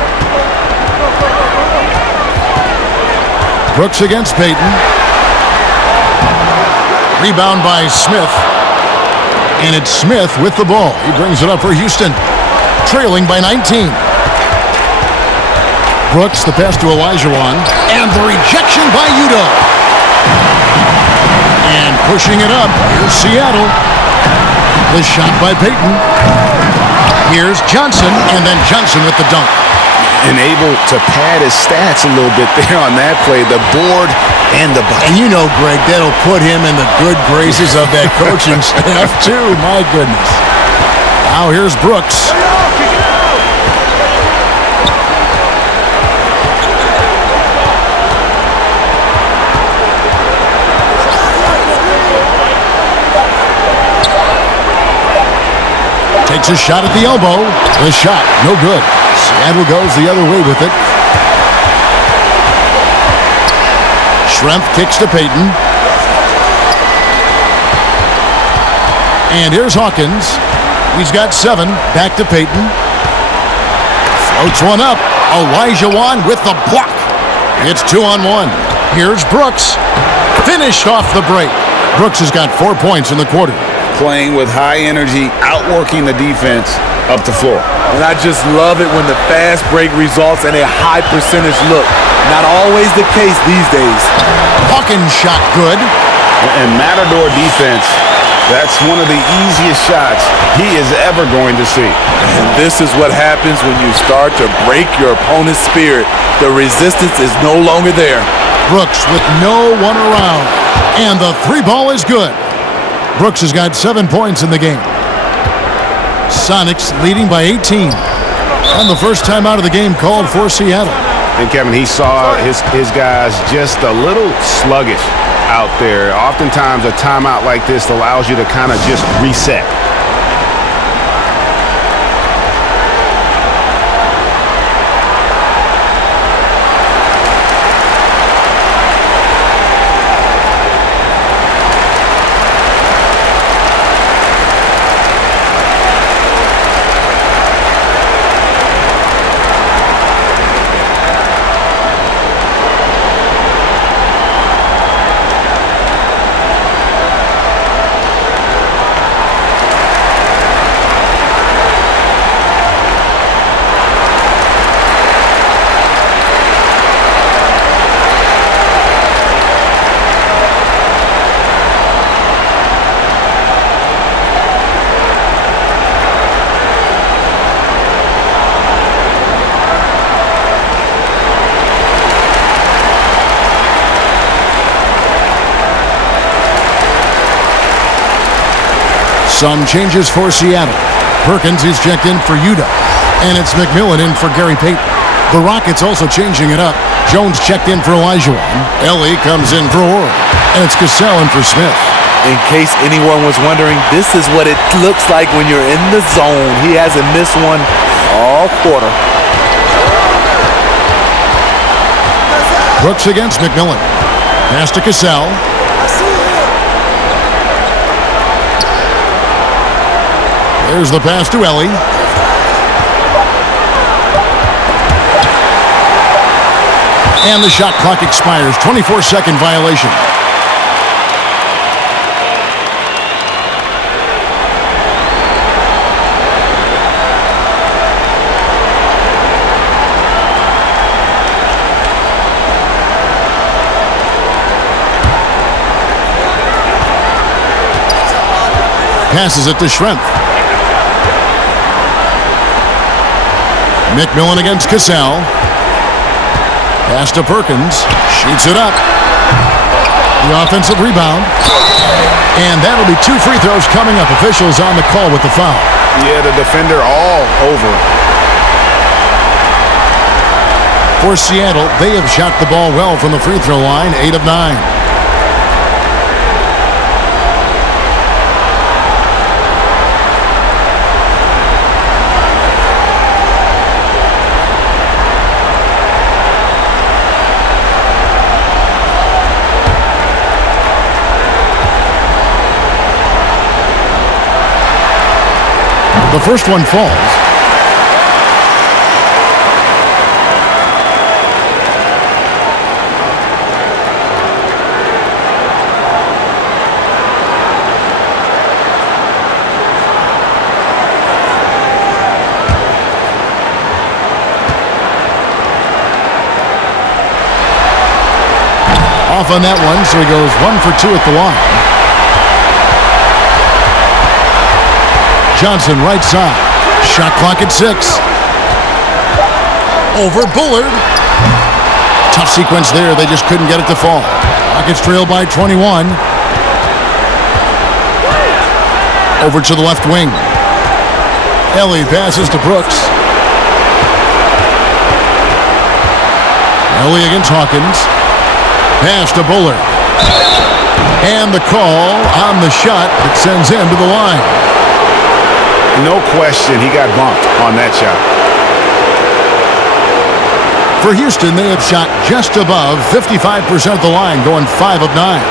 Brooks against Payton. Rebound by Smith. And it's Smith with the ball. He brings it up for Houston. Trailing by 19. Brooks, the pass to Olajuwon. And the rejection by Udo. And pushing it up, here's Seattle. The shot by Payton. Here's Johnson, and then Johnson with the dunk. And able to pad his stats a little bit there on that play. The board and the bucket. And you know, Greg, that'll put him in the good graces of that coaching staff, too. My goodness. Now here's Brooks. Takes a shot at the elbow. The shot, no good. Seattle goes the other way with it. Schrempf kicks to Payton. And here's Hawkins. He's got 7. Back to Payton. Floats one up. Olajuwon with the block. It's 2-on-1. Here's Brooks. Finished off the break. Brooks has got 4 points in the quarter. Playing with high energy, outworking the defense up the floor. And I just love it when the fast break results in a high percentage look. Not always the case these days. Hawkins shot good. And Matador defense, that's one of the easiest shots he is ever going to see. And this is what happens when you start to break your opponent's spirit. The resistance is no longer there. Brooks with no one around. And the 3 ball is good. Brooks has got 7 points in the game. Sonics leading by 18. And the first time out of the game called for Seattle. And Kevin, he saw his guys just a little sluggish out there. Oftentimes a timeout like this allows you to kind of just reset. Some changes for Seattle. Perkins is checked in for Udo. And it's McMillan in for Gary Payton. The Rockets also changing it up. Jones checked in for Olajuwon. Ellie comes in for Orr. And it's Cassell in for Smith. In case anyone was wondering, this is what it looks like when you're in the zone. He hasn't missed one all quarter. Brooks against McMillan. Pass to Cassell. There's the pass to Ellie. And the shot clock expires. 24-second violation. Passes it to Schrempf. McMillan against Cassell. Pass to Perkins. Shoots it up. The offensive rebound. And that'll be 2 free throws coming up. Officials on the call with the foul. Yeah, the defender all over him. For Seattle, they have shot the ball well from the free throw line, 8 of 9. The first one falls. Off on that one, so he goes 1 for 2 at the line. Johnson, right side. Shot clock at 6. Over Bullard. Tough sequence there. They just couldn't get it to fall. Rockets trail by 21. Over to the left wing. Ellie passes to Brooks. Ellie against Hawkins. Pass to Bullard. And the call on the shot that sends him to the line. No question he got bumped on that shot. For Houston, they have shot just above 55% of the line, going 5 of 9.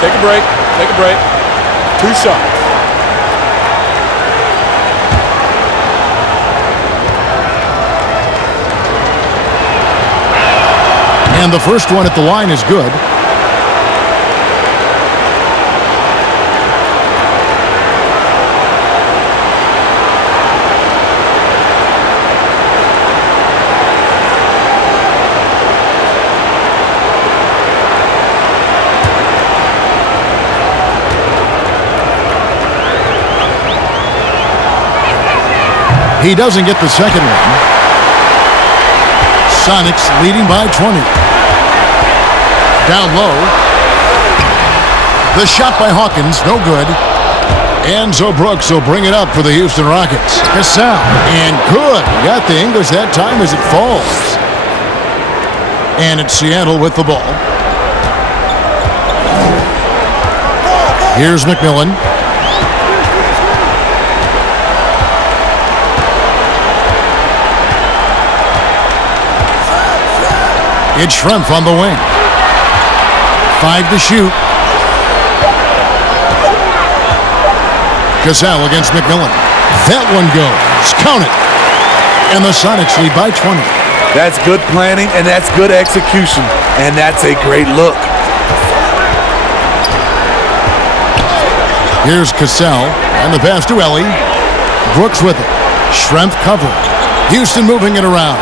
Take a break. Take a break. 2 shots. And the first one at the line is good. He doesn't get the second one. Sonics leading by 20. Down low. The shot by Hawkins, no good. And so Brooks will bring it up for the Houston Rockets. Gasol, and good. Got the English that time as it falls. And it's Seattle with the ball. Here's McMillan. It's Schrempf on the wing. 5 to shoot. Gasol against McMillan. That one goes. Count it. And the Sonics lead by 20. That's good planning, and that's good execution. And that's a great look. Here's Gasol. And the pass to Ellie. Brooks with it. Schrempf covering. Houston moving it around.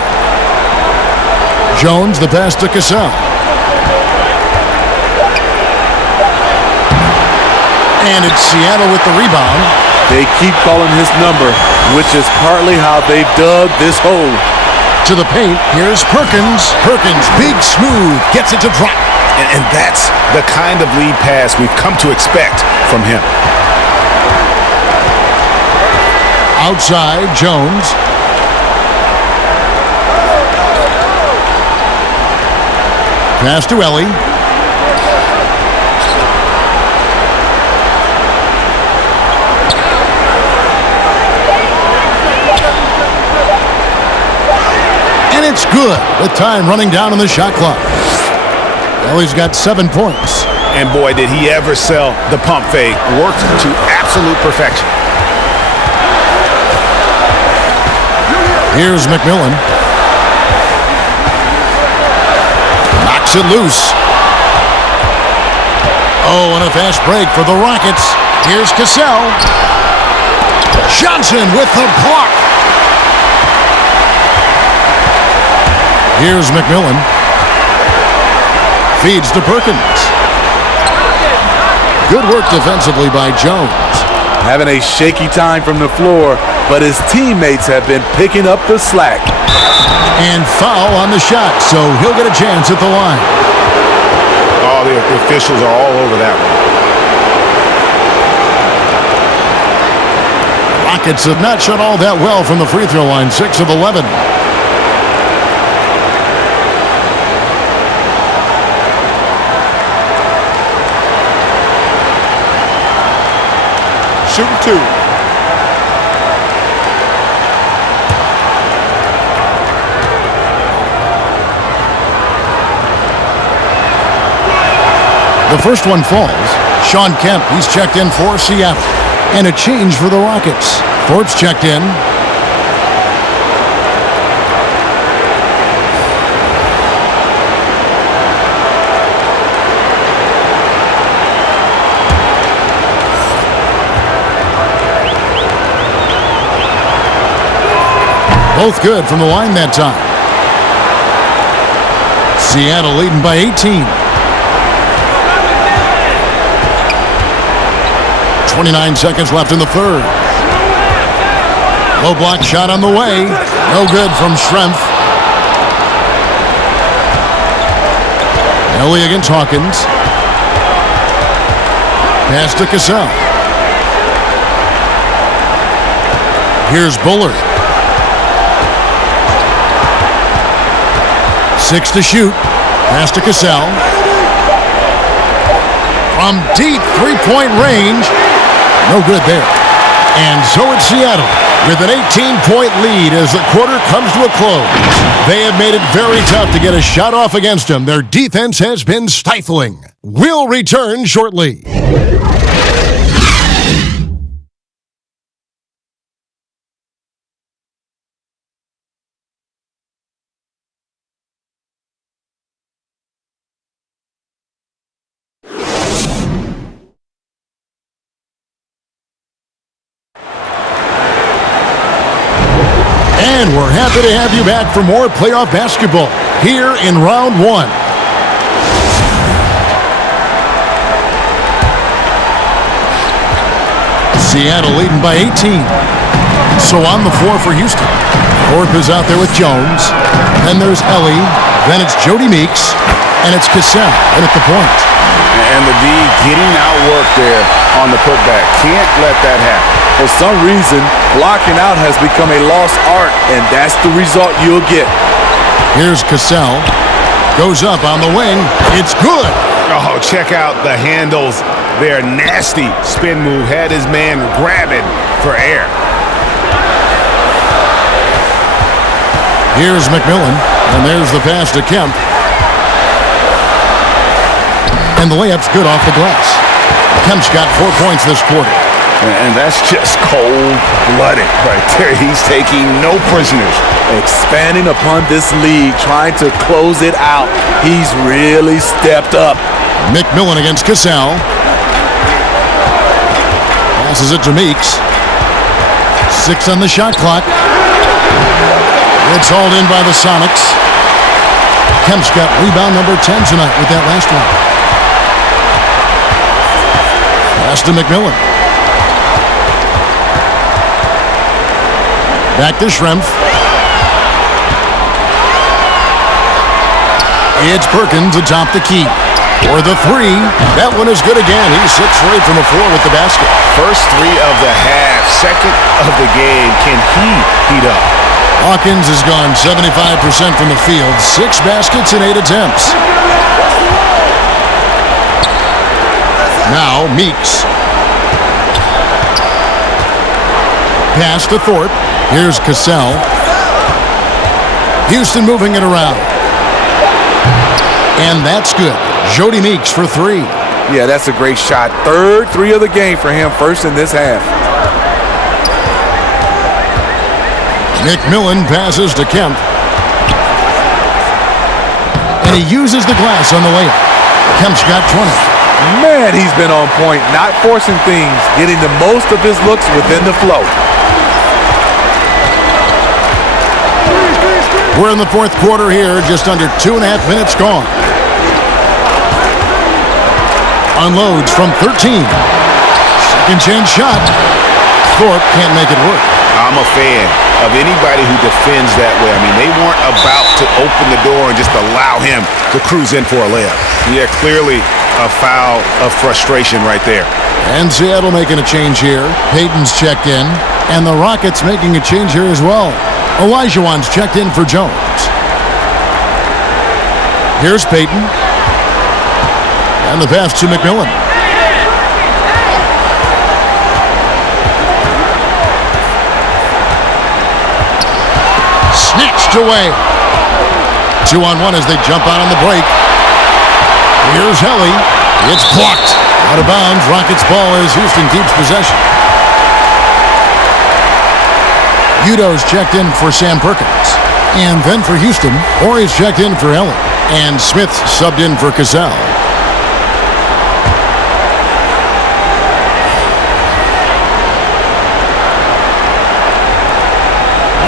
Jones, the pass to Gasol. And it's Seattle with the rebound. They keep calling his number, which is partly how they've dug this hole. To the paint, here's Perkins. Perkins, big smooth, gets it to drop. And that's the kind of lead pass we've come to expect from him. Outside, Jones. Pass to Ellie. And it's good with time running down on the shot clock. Ellie's got 7 points. And boy, did he ever sell the pump fake. Worked to absolute perfection. Here's McMillan. Knocks it loose. Oh, and a fast break for the Rockets. Here's Gasol. Johnson with the block. Here's McMillan. Feeds to Perkins. Good work defensively by Jones. Having a shaky time from the floor. but his teammates have been picking up the slack. And foul on the shot, so he'll get a chance at the line. Oh, the officials are all over that one. Rockets have not shot all that well from the free throw line, 6 of 11. Shooting 2. The first one falls. Shawn Kemp, he's checked in for Seattle. And a change for the Rockets. Thorpe's checked in. Both good from the line that time. Seattle leading by 18. 29 seconds left in the third. Low block shot on the way. No good from Schrempf. Ellie against Hawkins. Pass to Cassell. Here's Bullard. 6 to shoot. Pass to Cassell. From deep three-point range. No good there. And so it's Seattle with an 18-point lead as the quarter comes to a close. They have made it very tough to get a shot off against them. Their defense has been stifling. We'll return shortly. And we're happy to have you back for more playoff basketball here in round 1. Seattle leading by 18. So on the floor for Houston. Thorpe is out there with Jones. Then there's Ellie. Then it's Jody Meeks. And it's Cassell in at the point. And the D getting outworked there on the putback. Can't let that happen. For some reason, blocking out has become a lost art, and that's the result you'll get. Here's Cassell. Goes up on the wing. It's good. Oh, check out the handles there. Nasty spin move. Had his man grabbing for air. Here's McMillan. And there's the pass to Kemp. And the layup's good off the glass. Kemp's got 4 points this quarter. And that's just cold-blooded right there. He's taking no prisoners. Expanding upon this league, trying to close it out. He's really stepped up. McMillan against Cassell. Passes it to Meeks. 6 on the shot clock. It's hauled in by the Sonics. Kemp's got rebound number 10 tonight with that last one. Pass to McMillan. Back to Schrempf. It's Perkins atop the key. For the 3. That one is good again. He's 6 for 8 from the floor with the basket. First 3 of the half. Second of the game. Can he heat up? Hawkins has gone 75% from the field. 6 baskets in 8 attempts. Now Meeks. Pass to Thorpe. Here's Cassell. Houston moving it around. And that's good. Jody Meeks for 3. Yeah, that's a great shot. Third 3 of the game for him, first in this half. McMillan passes to Kemp. And he uses the glass on the layup. Kemp's got 20. Man, he's been on point, not forcing things, getting the most of his looks within the flow. We're in the fourth quarter here, just under 2.5 minutes gone. Unloads from 13. Second chance shot. Thorpe can't make it work. I'm a fan of anybody who defends that way. I mean, they weren't about to open the door and just allow him to cruise in for a layup. Yeah, clearly a foul of frustration right there. And Seattle making a change here. Payton's checked in. And the Rockets making a change here as well. Olajuwon's checked in for Jones. Here's Payton. And the pass to McMillan. Snatched away. 2-on-1 as they jump out on the break. Here's Helly. It's blocked. Out of bounds. Rockets ball as Houston keeps possession. Udo's checked in for Sam Perkins. And then for Houston, Horry's checked in for Helly. And Smith's subbed in for Cassell.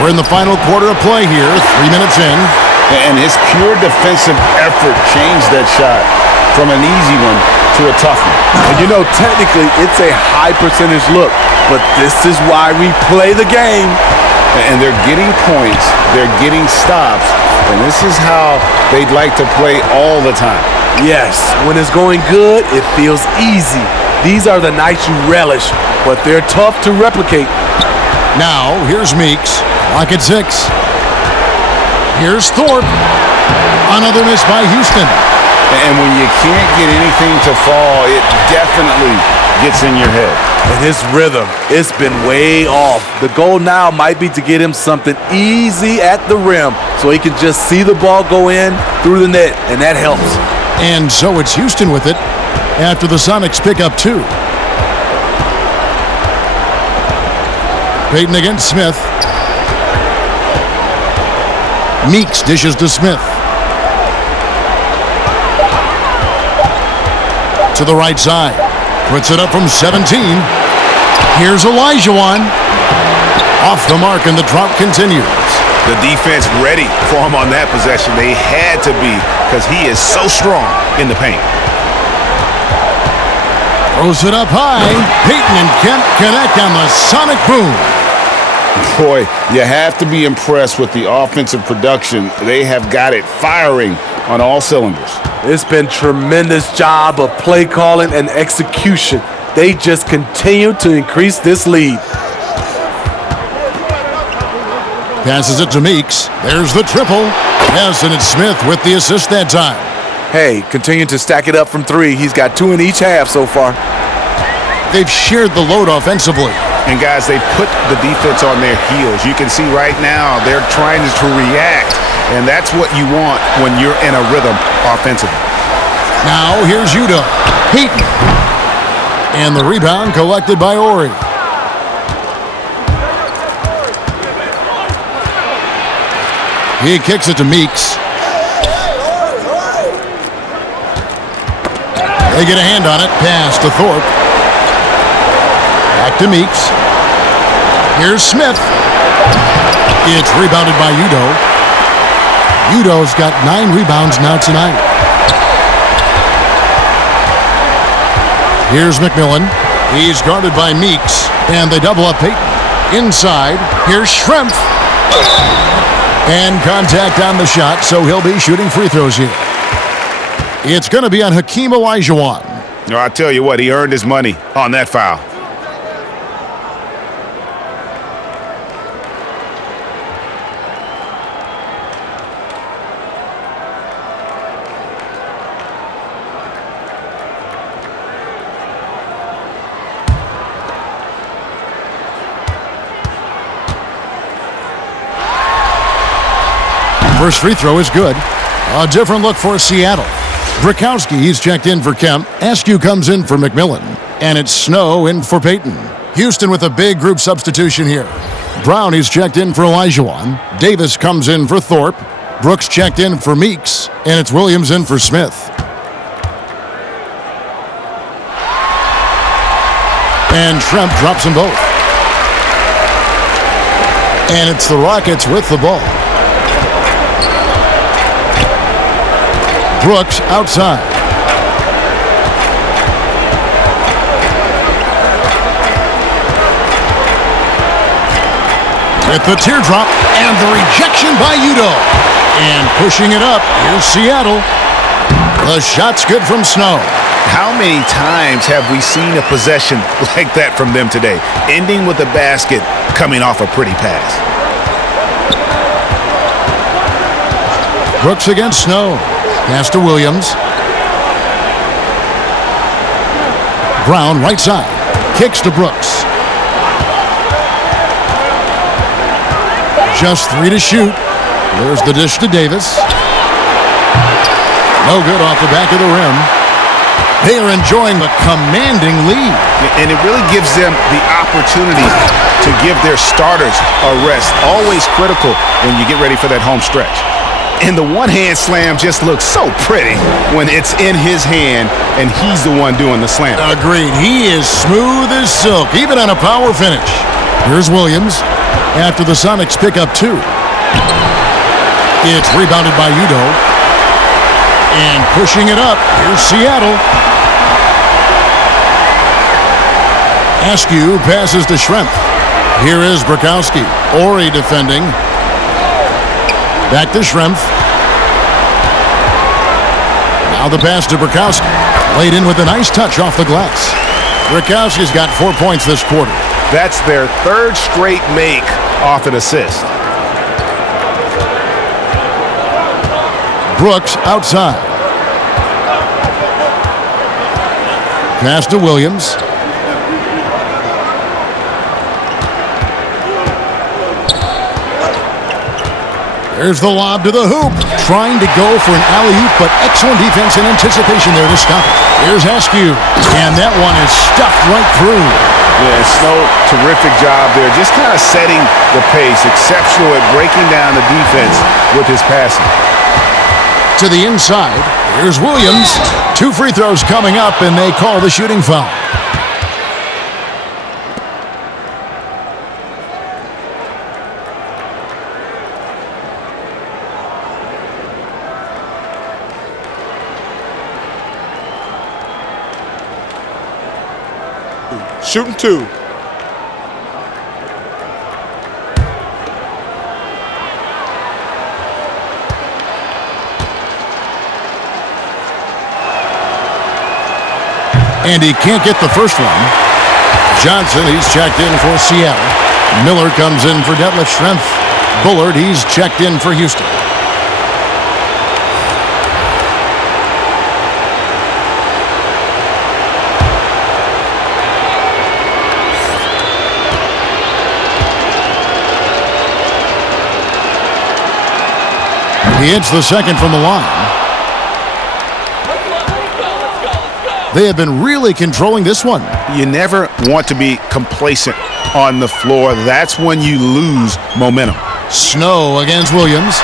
We're in the final quarter of play here, 3 minutes in. And his pure defensive effort changed that shot from an easy one to a tough one. And you know, technically, it's a high percentage look, but this is why we play the game. And they're getting points, they're getting stops, and this is how they'd like to play all the time. Yes, when it's going good, it feels easy. These are the nights you relish, but they're tough to replicate. Now, here's Meeks. Clock at 6. Here's Thorpe. Another miss by Houston. And when you can't get anything to fall, it definitely gets in your head. And his rhythm, it's been way off. The goal now might be to get him something easy at the rim so he can just see the ball go in through the net, and that helps. And so it's Houston with it after the Sonics pick up 2. Payton against Smith. Meeks dishes to Smith. To the right side. Puts it up from 17. Here's Olajuwon. Off the mark, and the drop continues. The defense ready for him on that possession. They had to be, because he is so strong in the paint. Throws it up high. Payton and Kemp connect on the Sonic boom. Boy, you have to be impressed with the offensive production. They have got it firing on all cylinders. It's been tremendous job of play calling and execution. They just continue to increase this lead. Passes it to Meeks. There's the triple. Yes, and it's Smith with the assist that time. Hey, continue to stack it up from 3. He's got 2 in each half so far. They've shared the load offensively. And guys, they put the defense on their heels. You can see right now they're trying to react, and that's what you want when you're in a rhythm offensively. Now here's Udo. Payton. And the rebound collected by Horry. He kicks it to Meeks. They get a hand on it. Pass to Thorpe. Back to Meeks. Here's Smith. It's rebounded by Udo. Udo's got 9 rebounds now tonight. Here's McMillan. He's guarded by Meeks. And they double up Payton. Inside. Here's Schrempf. And contact on the shot, so he'll be shooting free throws here. It's going to be on Hakeem Olajuwon. I tell you what, he earned his money on that foul. First free throw is good. A different look for Seattle. Brakowski, he's checked in for Kemp. Askew comes in for McMillan. And it's Snow in for Payton. Houston with a big group substitution here. Brown, he's checked in for Olajuwon. Davis comes in for Thorpe. Brooks checked in for Meeks. And it's Williams in for Smith. And Schrempf drops them both. And it's the Rockets with the ball. Brooks outside. with the teardrop and the rejection by Udo. And pushing it up, here's Seattle. The shot's good from Snow. How many times have we seen a possession like that from them today, ending with a basket coming off a pretty pass? Brooks against Snow. Pass to Williams. Brown right side. Kicks to Brooks. Just 3 to shoot. There's the dish to Davis. No good off the back of the rim. They are enjoying the commanding lead. And it really gives them the opportunity to give their starters a rest. Always critical when you get ready for that home stretch. And the one-hand slam just looks so pretty when it's in his hand and he's the one doing the slam. Agreed. He is smooth as silk, even on a power finish. Here's Williams after the Sonics pick up 2. It's rebounded by Udo. And pushing it up, here's Seattle. Askew passes to Schrempf. Here is Bukowski. Ori defending. Back to Schrempf. Now the pass to Bukowski. Laid in with a nice touch off the glass. Bukowski's got 4 points this quarter. That's their 3rd straight make off an assist. Brooks outside. Pass to Williams. There's the lob to the hoop. Trying to go for an alley-oop, but excellent defense and anticipation there to stop it. Here's Askew. And that one is stuffed right through. Yeah, Snow, terrific job there. Just kind of setting the pace. Exceptional at breaking down the defense with his passing. To the inside. Here's Williams. 2 free throws coming up, and they call the shooting foul. Shooting 2. And he can't get the first one. Johnson, he's checked in for Seattle. Miller comes in for Detlef Schrempf. Bullard, he's checked in for Houston. He hits the second from the line. They have been really controlling this one. You never want to be complacent on the floor. That's when you lose momentum. Snow against Williams.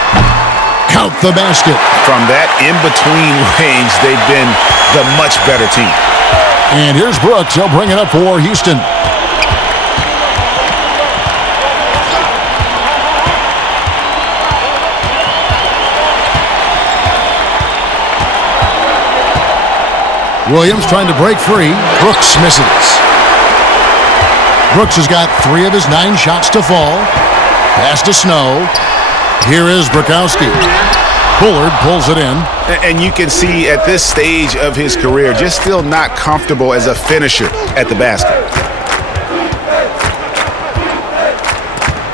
Count the basket. From that in-between range, they've been the much better team. And here's Brooks. He'll bring it up for Houston. Williams trying to break free. Brooks misses. Brooks has got 3 of his 9 shots to fall. Pass to Snow. Here is Bukowski. Bullard pulls it in. And you can see at this stage of his career, just still not comfortable as a finisher at the basket.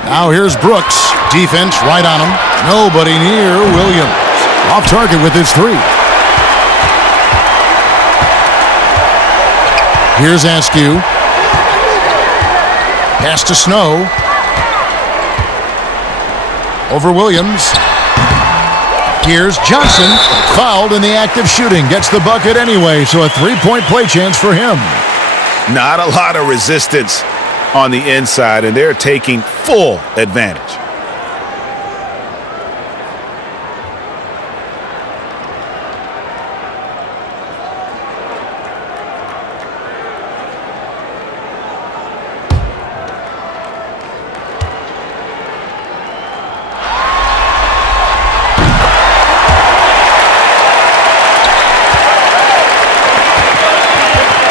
Now here's Brooks. Defense right on him. Nobody near Williams. Off target with his 3. Here's Askew. Pass to Snow. Over Williams. Here's Johnson. Fouled in the act of shooting. Gets the bucket anyway, so a 3-point play chance for him. Not a lot of resistance on the inside, and they're taking full advantage.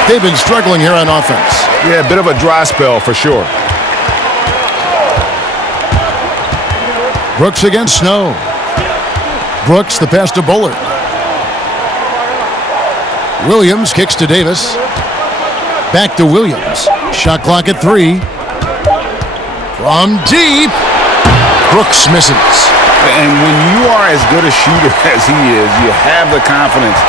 They've been struggling here on offense. Yeah, a bit of a dry spell for sure. Brooks against Snow. Brooks, the pass to Bullard. Williams kicks to Davis. Back to Williams. Shot clock at 3. From deep. Brooks misses. And when you are as good a shooter as he is, you have the confidence.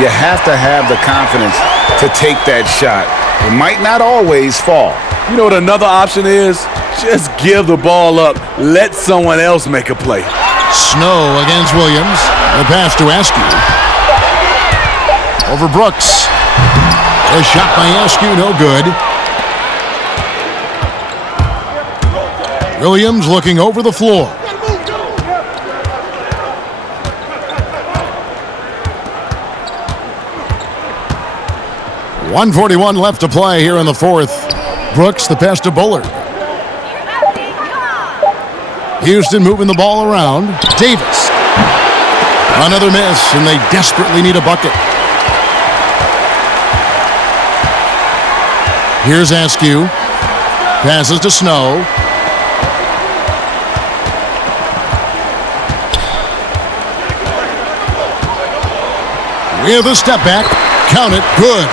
You have to have the confidence to take that shot. It might not always fall. You know what another option is? Just give the ball up. Let someone else make a play. Snow against Williams. The pass to Askew. Over Brooks. A shot by Askew, no good. Williams looking over the floor. .141 left to play here in the fourth. Brooks, the pass to Bullard. Houston moving the ball around. Davis. Another miss, and they desperately need a bucket. Here's Askew. Passes to Snow. With a step back. Count it. Good.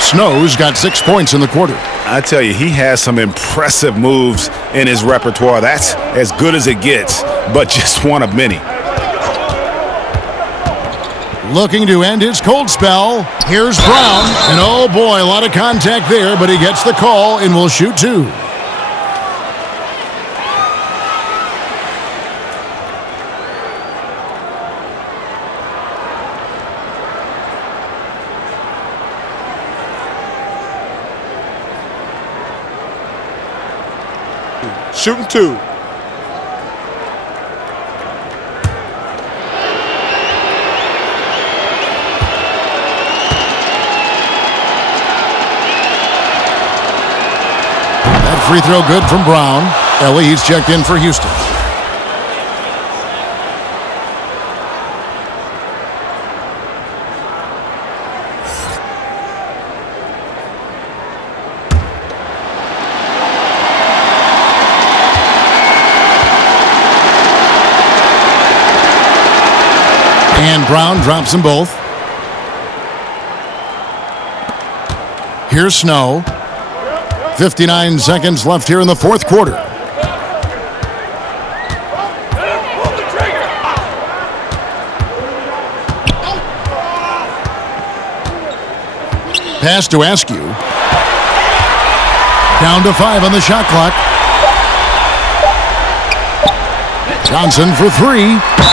Snow's got 6 points in the quarter. I tell you, he has some impressive moves in his repertoire. That's as good as it gets, but just one of many. Looking to end his cold spell. Here's Brown. And oh boy, a lot of contact there, but he gets the call and will shoot 2. Shooting 2. That free throw good from Brown. Ellie, he's checked in for Houston. And Brown drops them both. Here's Snow. 59 seconds left here in the fourth quarter. Pass to Askew. Down to 5 on the shot clock. Johnson for 3,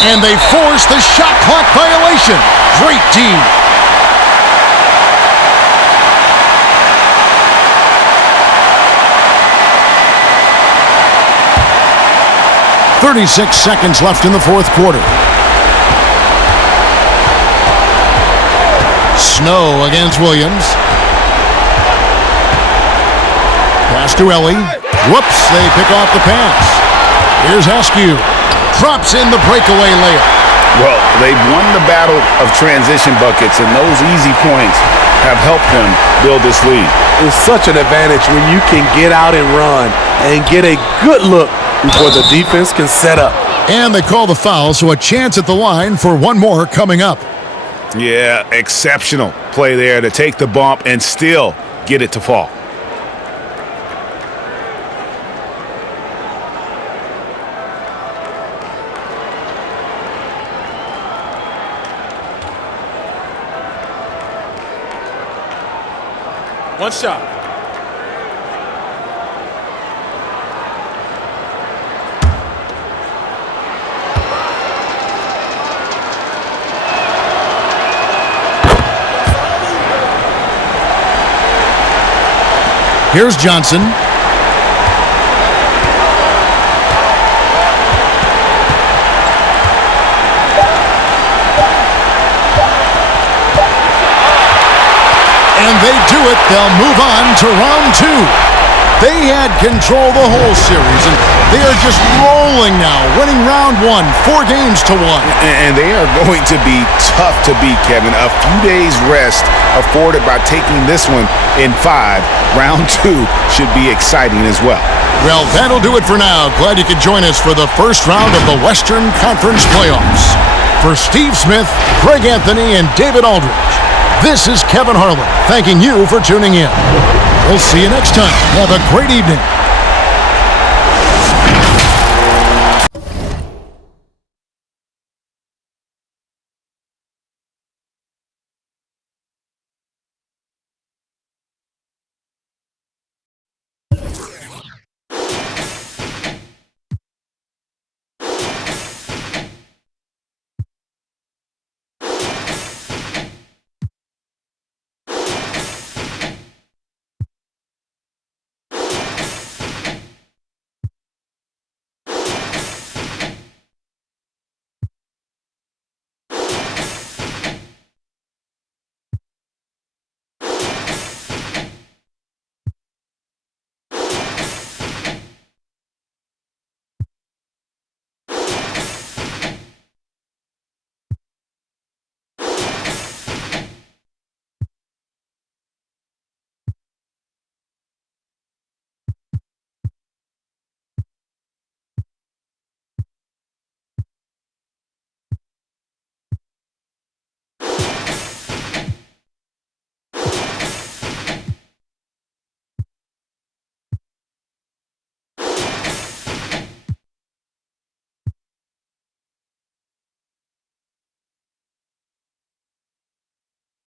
and they force the shot clock violation. Great team. .36 seconds left in the fourth quarter. Snow against Williams. Pass to Ellie. Whoops, they pick off the pass. Here's Askew. Drops in the breakaway layup. Well, they've won the battle of transition buckets, and those easy points have helped them build this lead. It's such an advantage when you can get out and run and get a good look before the defense can set up. And they call the foul, so a chance at the line for one more coming up. Yeah, exceptional play there to take the bump and still get it to fall. One shot. Here's Johnson. And they do it. They'll move on to round 2. They had control the whole series, and they are just rolling now, winning round 1, 4 games to 1. And they are going to be tough to beat, Kevin. A few days rest afforded by taking this one in 5. Round 2 should be exciting as well. Well, that'll do it for now. Glad you could join us for the first round of the Western Conference Playoffs. For Steve Smith, Greg Anthony, and David Aldridge, this is Kevin Harlan thanking you for tuning in. We'll see you next time. Have a great evening.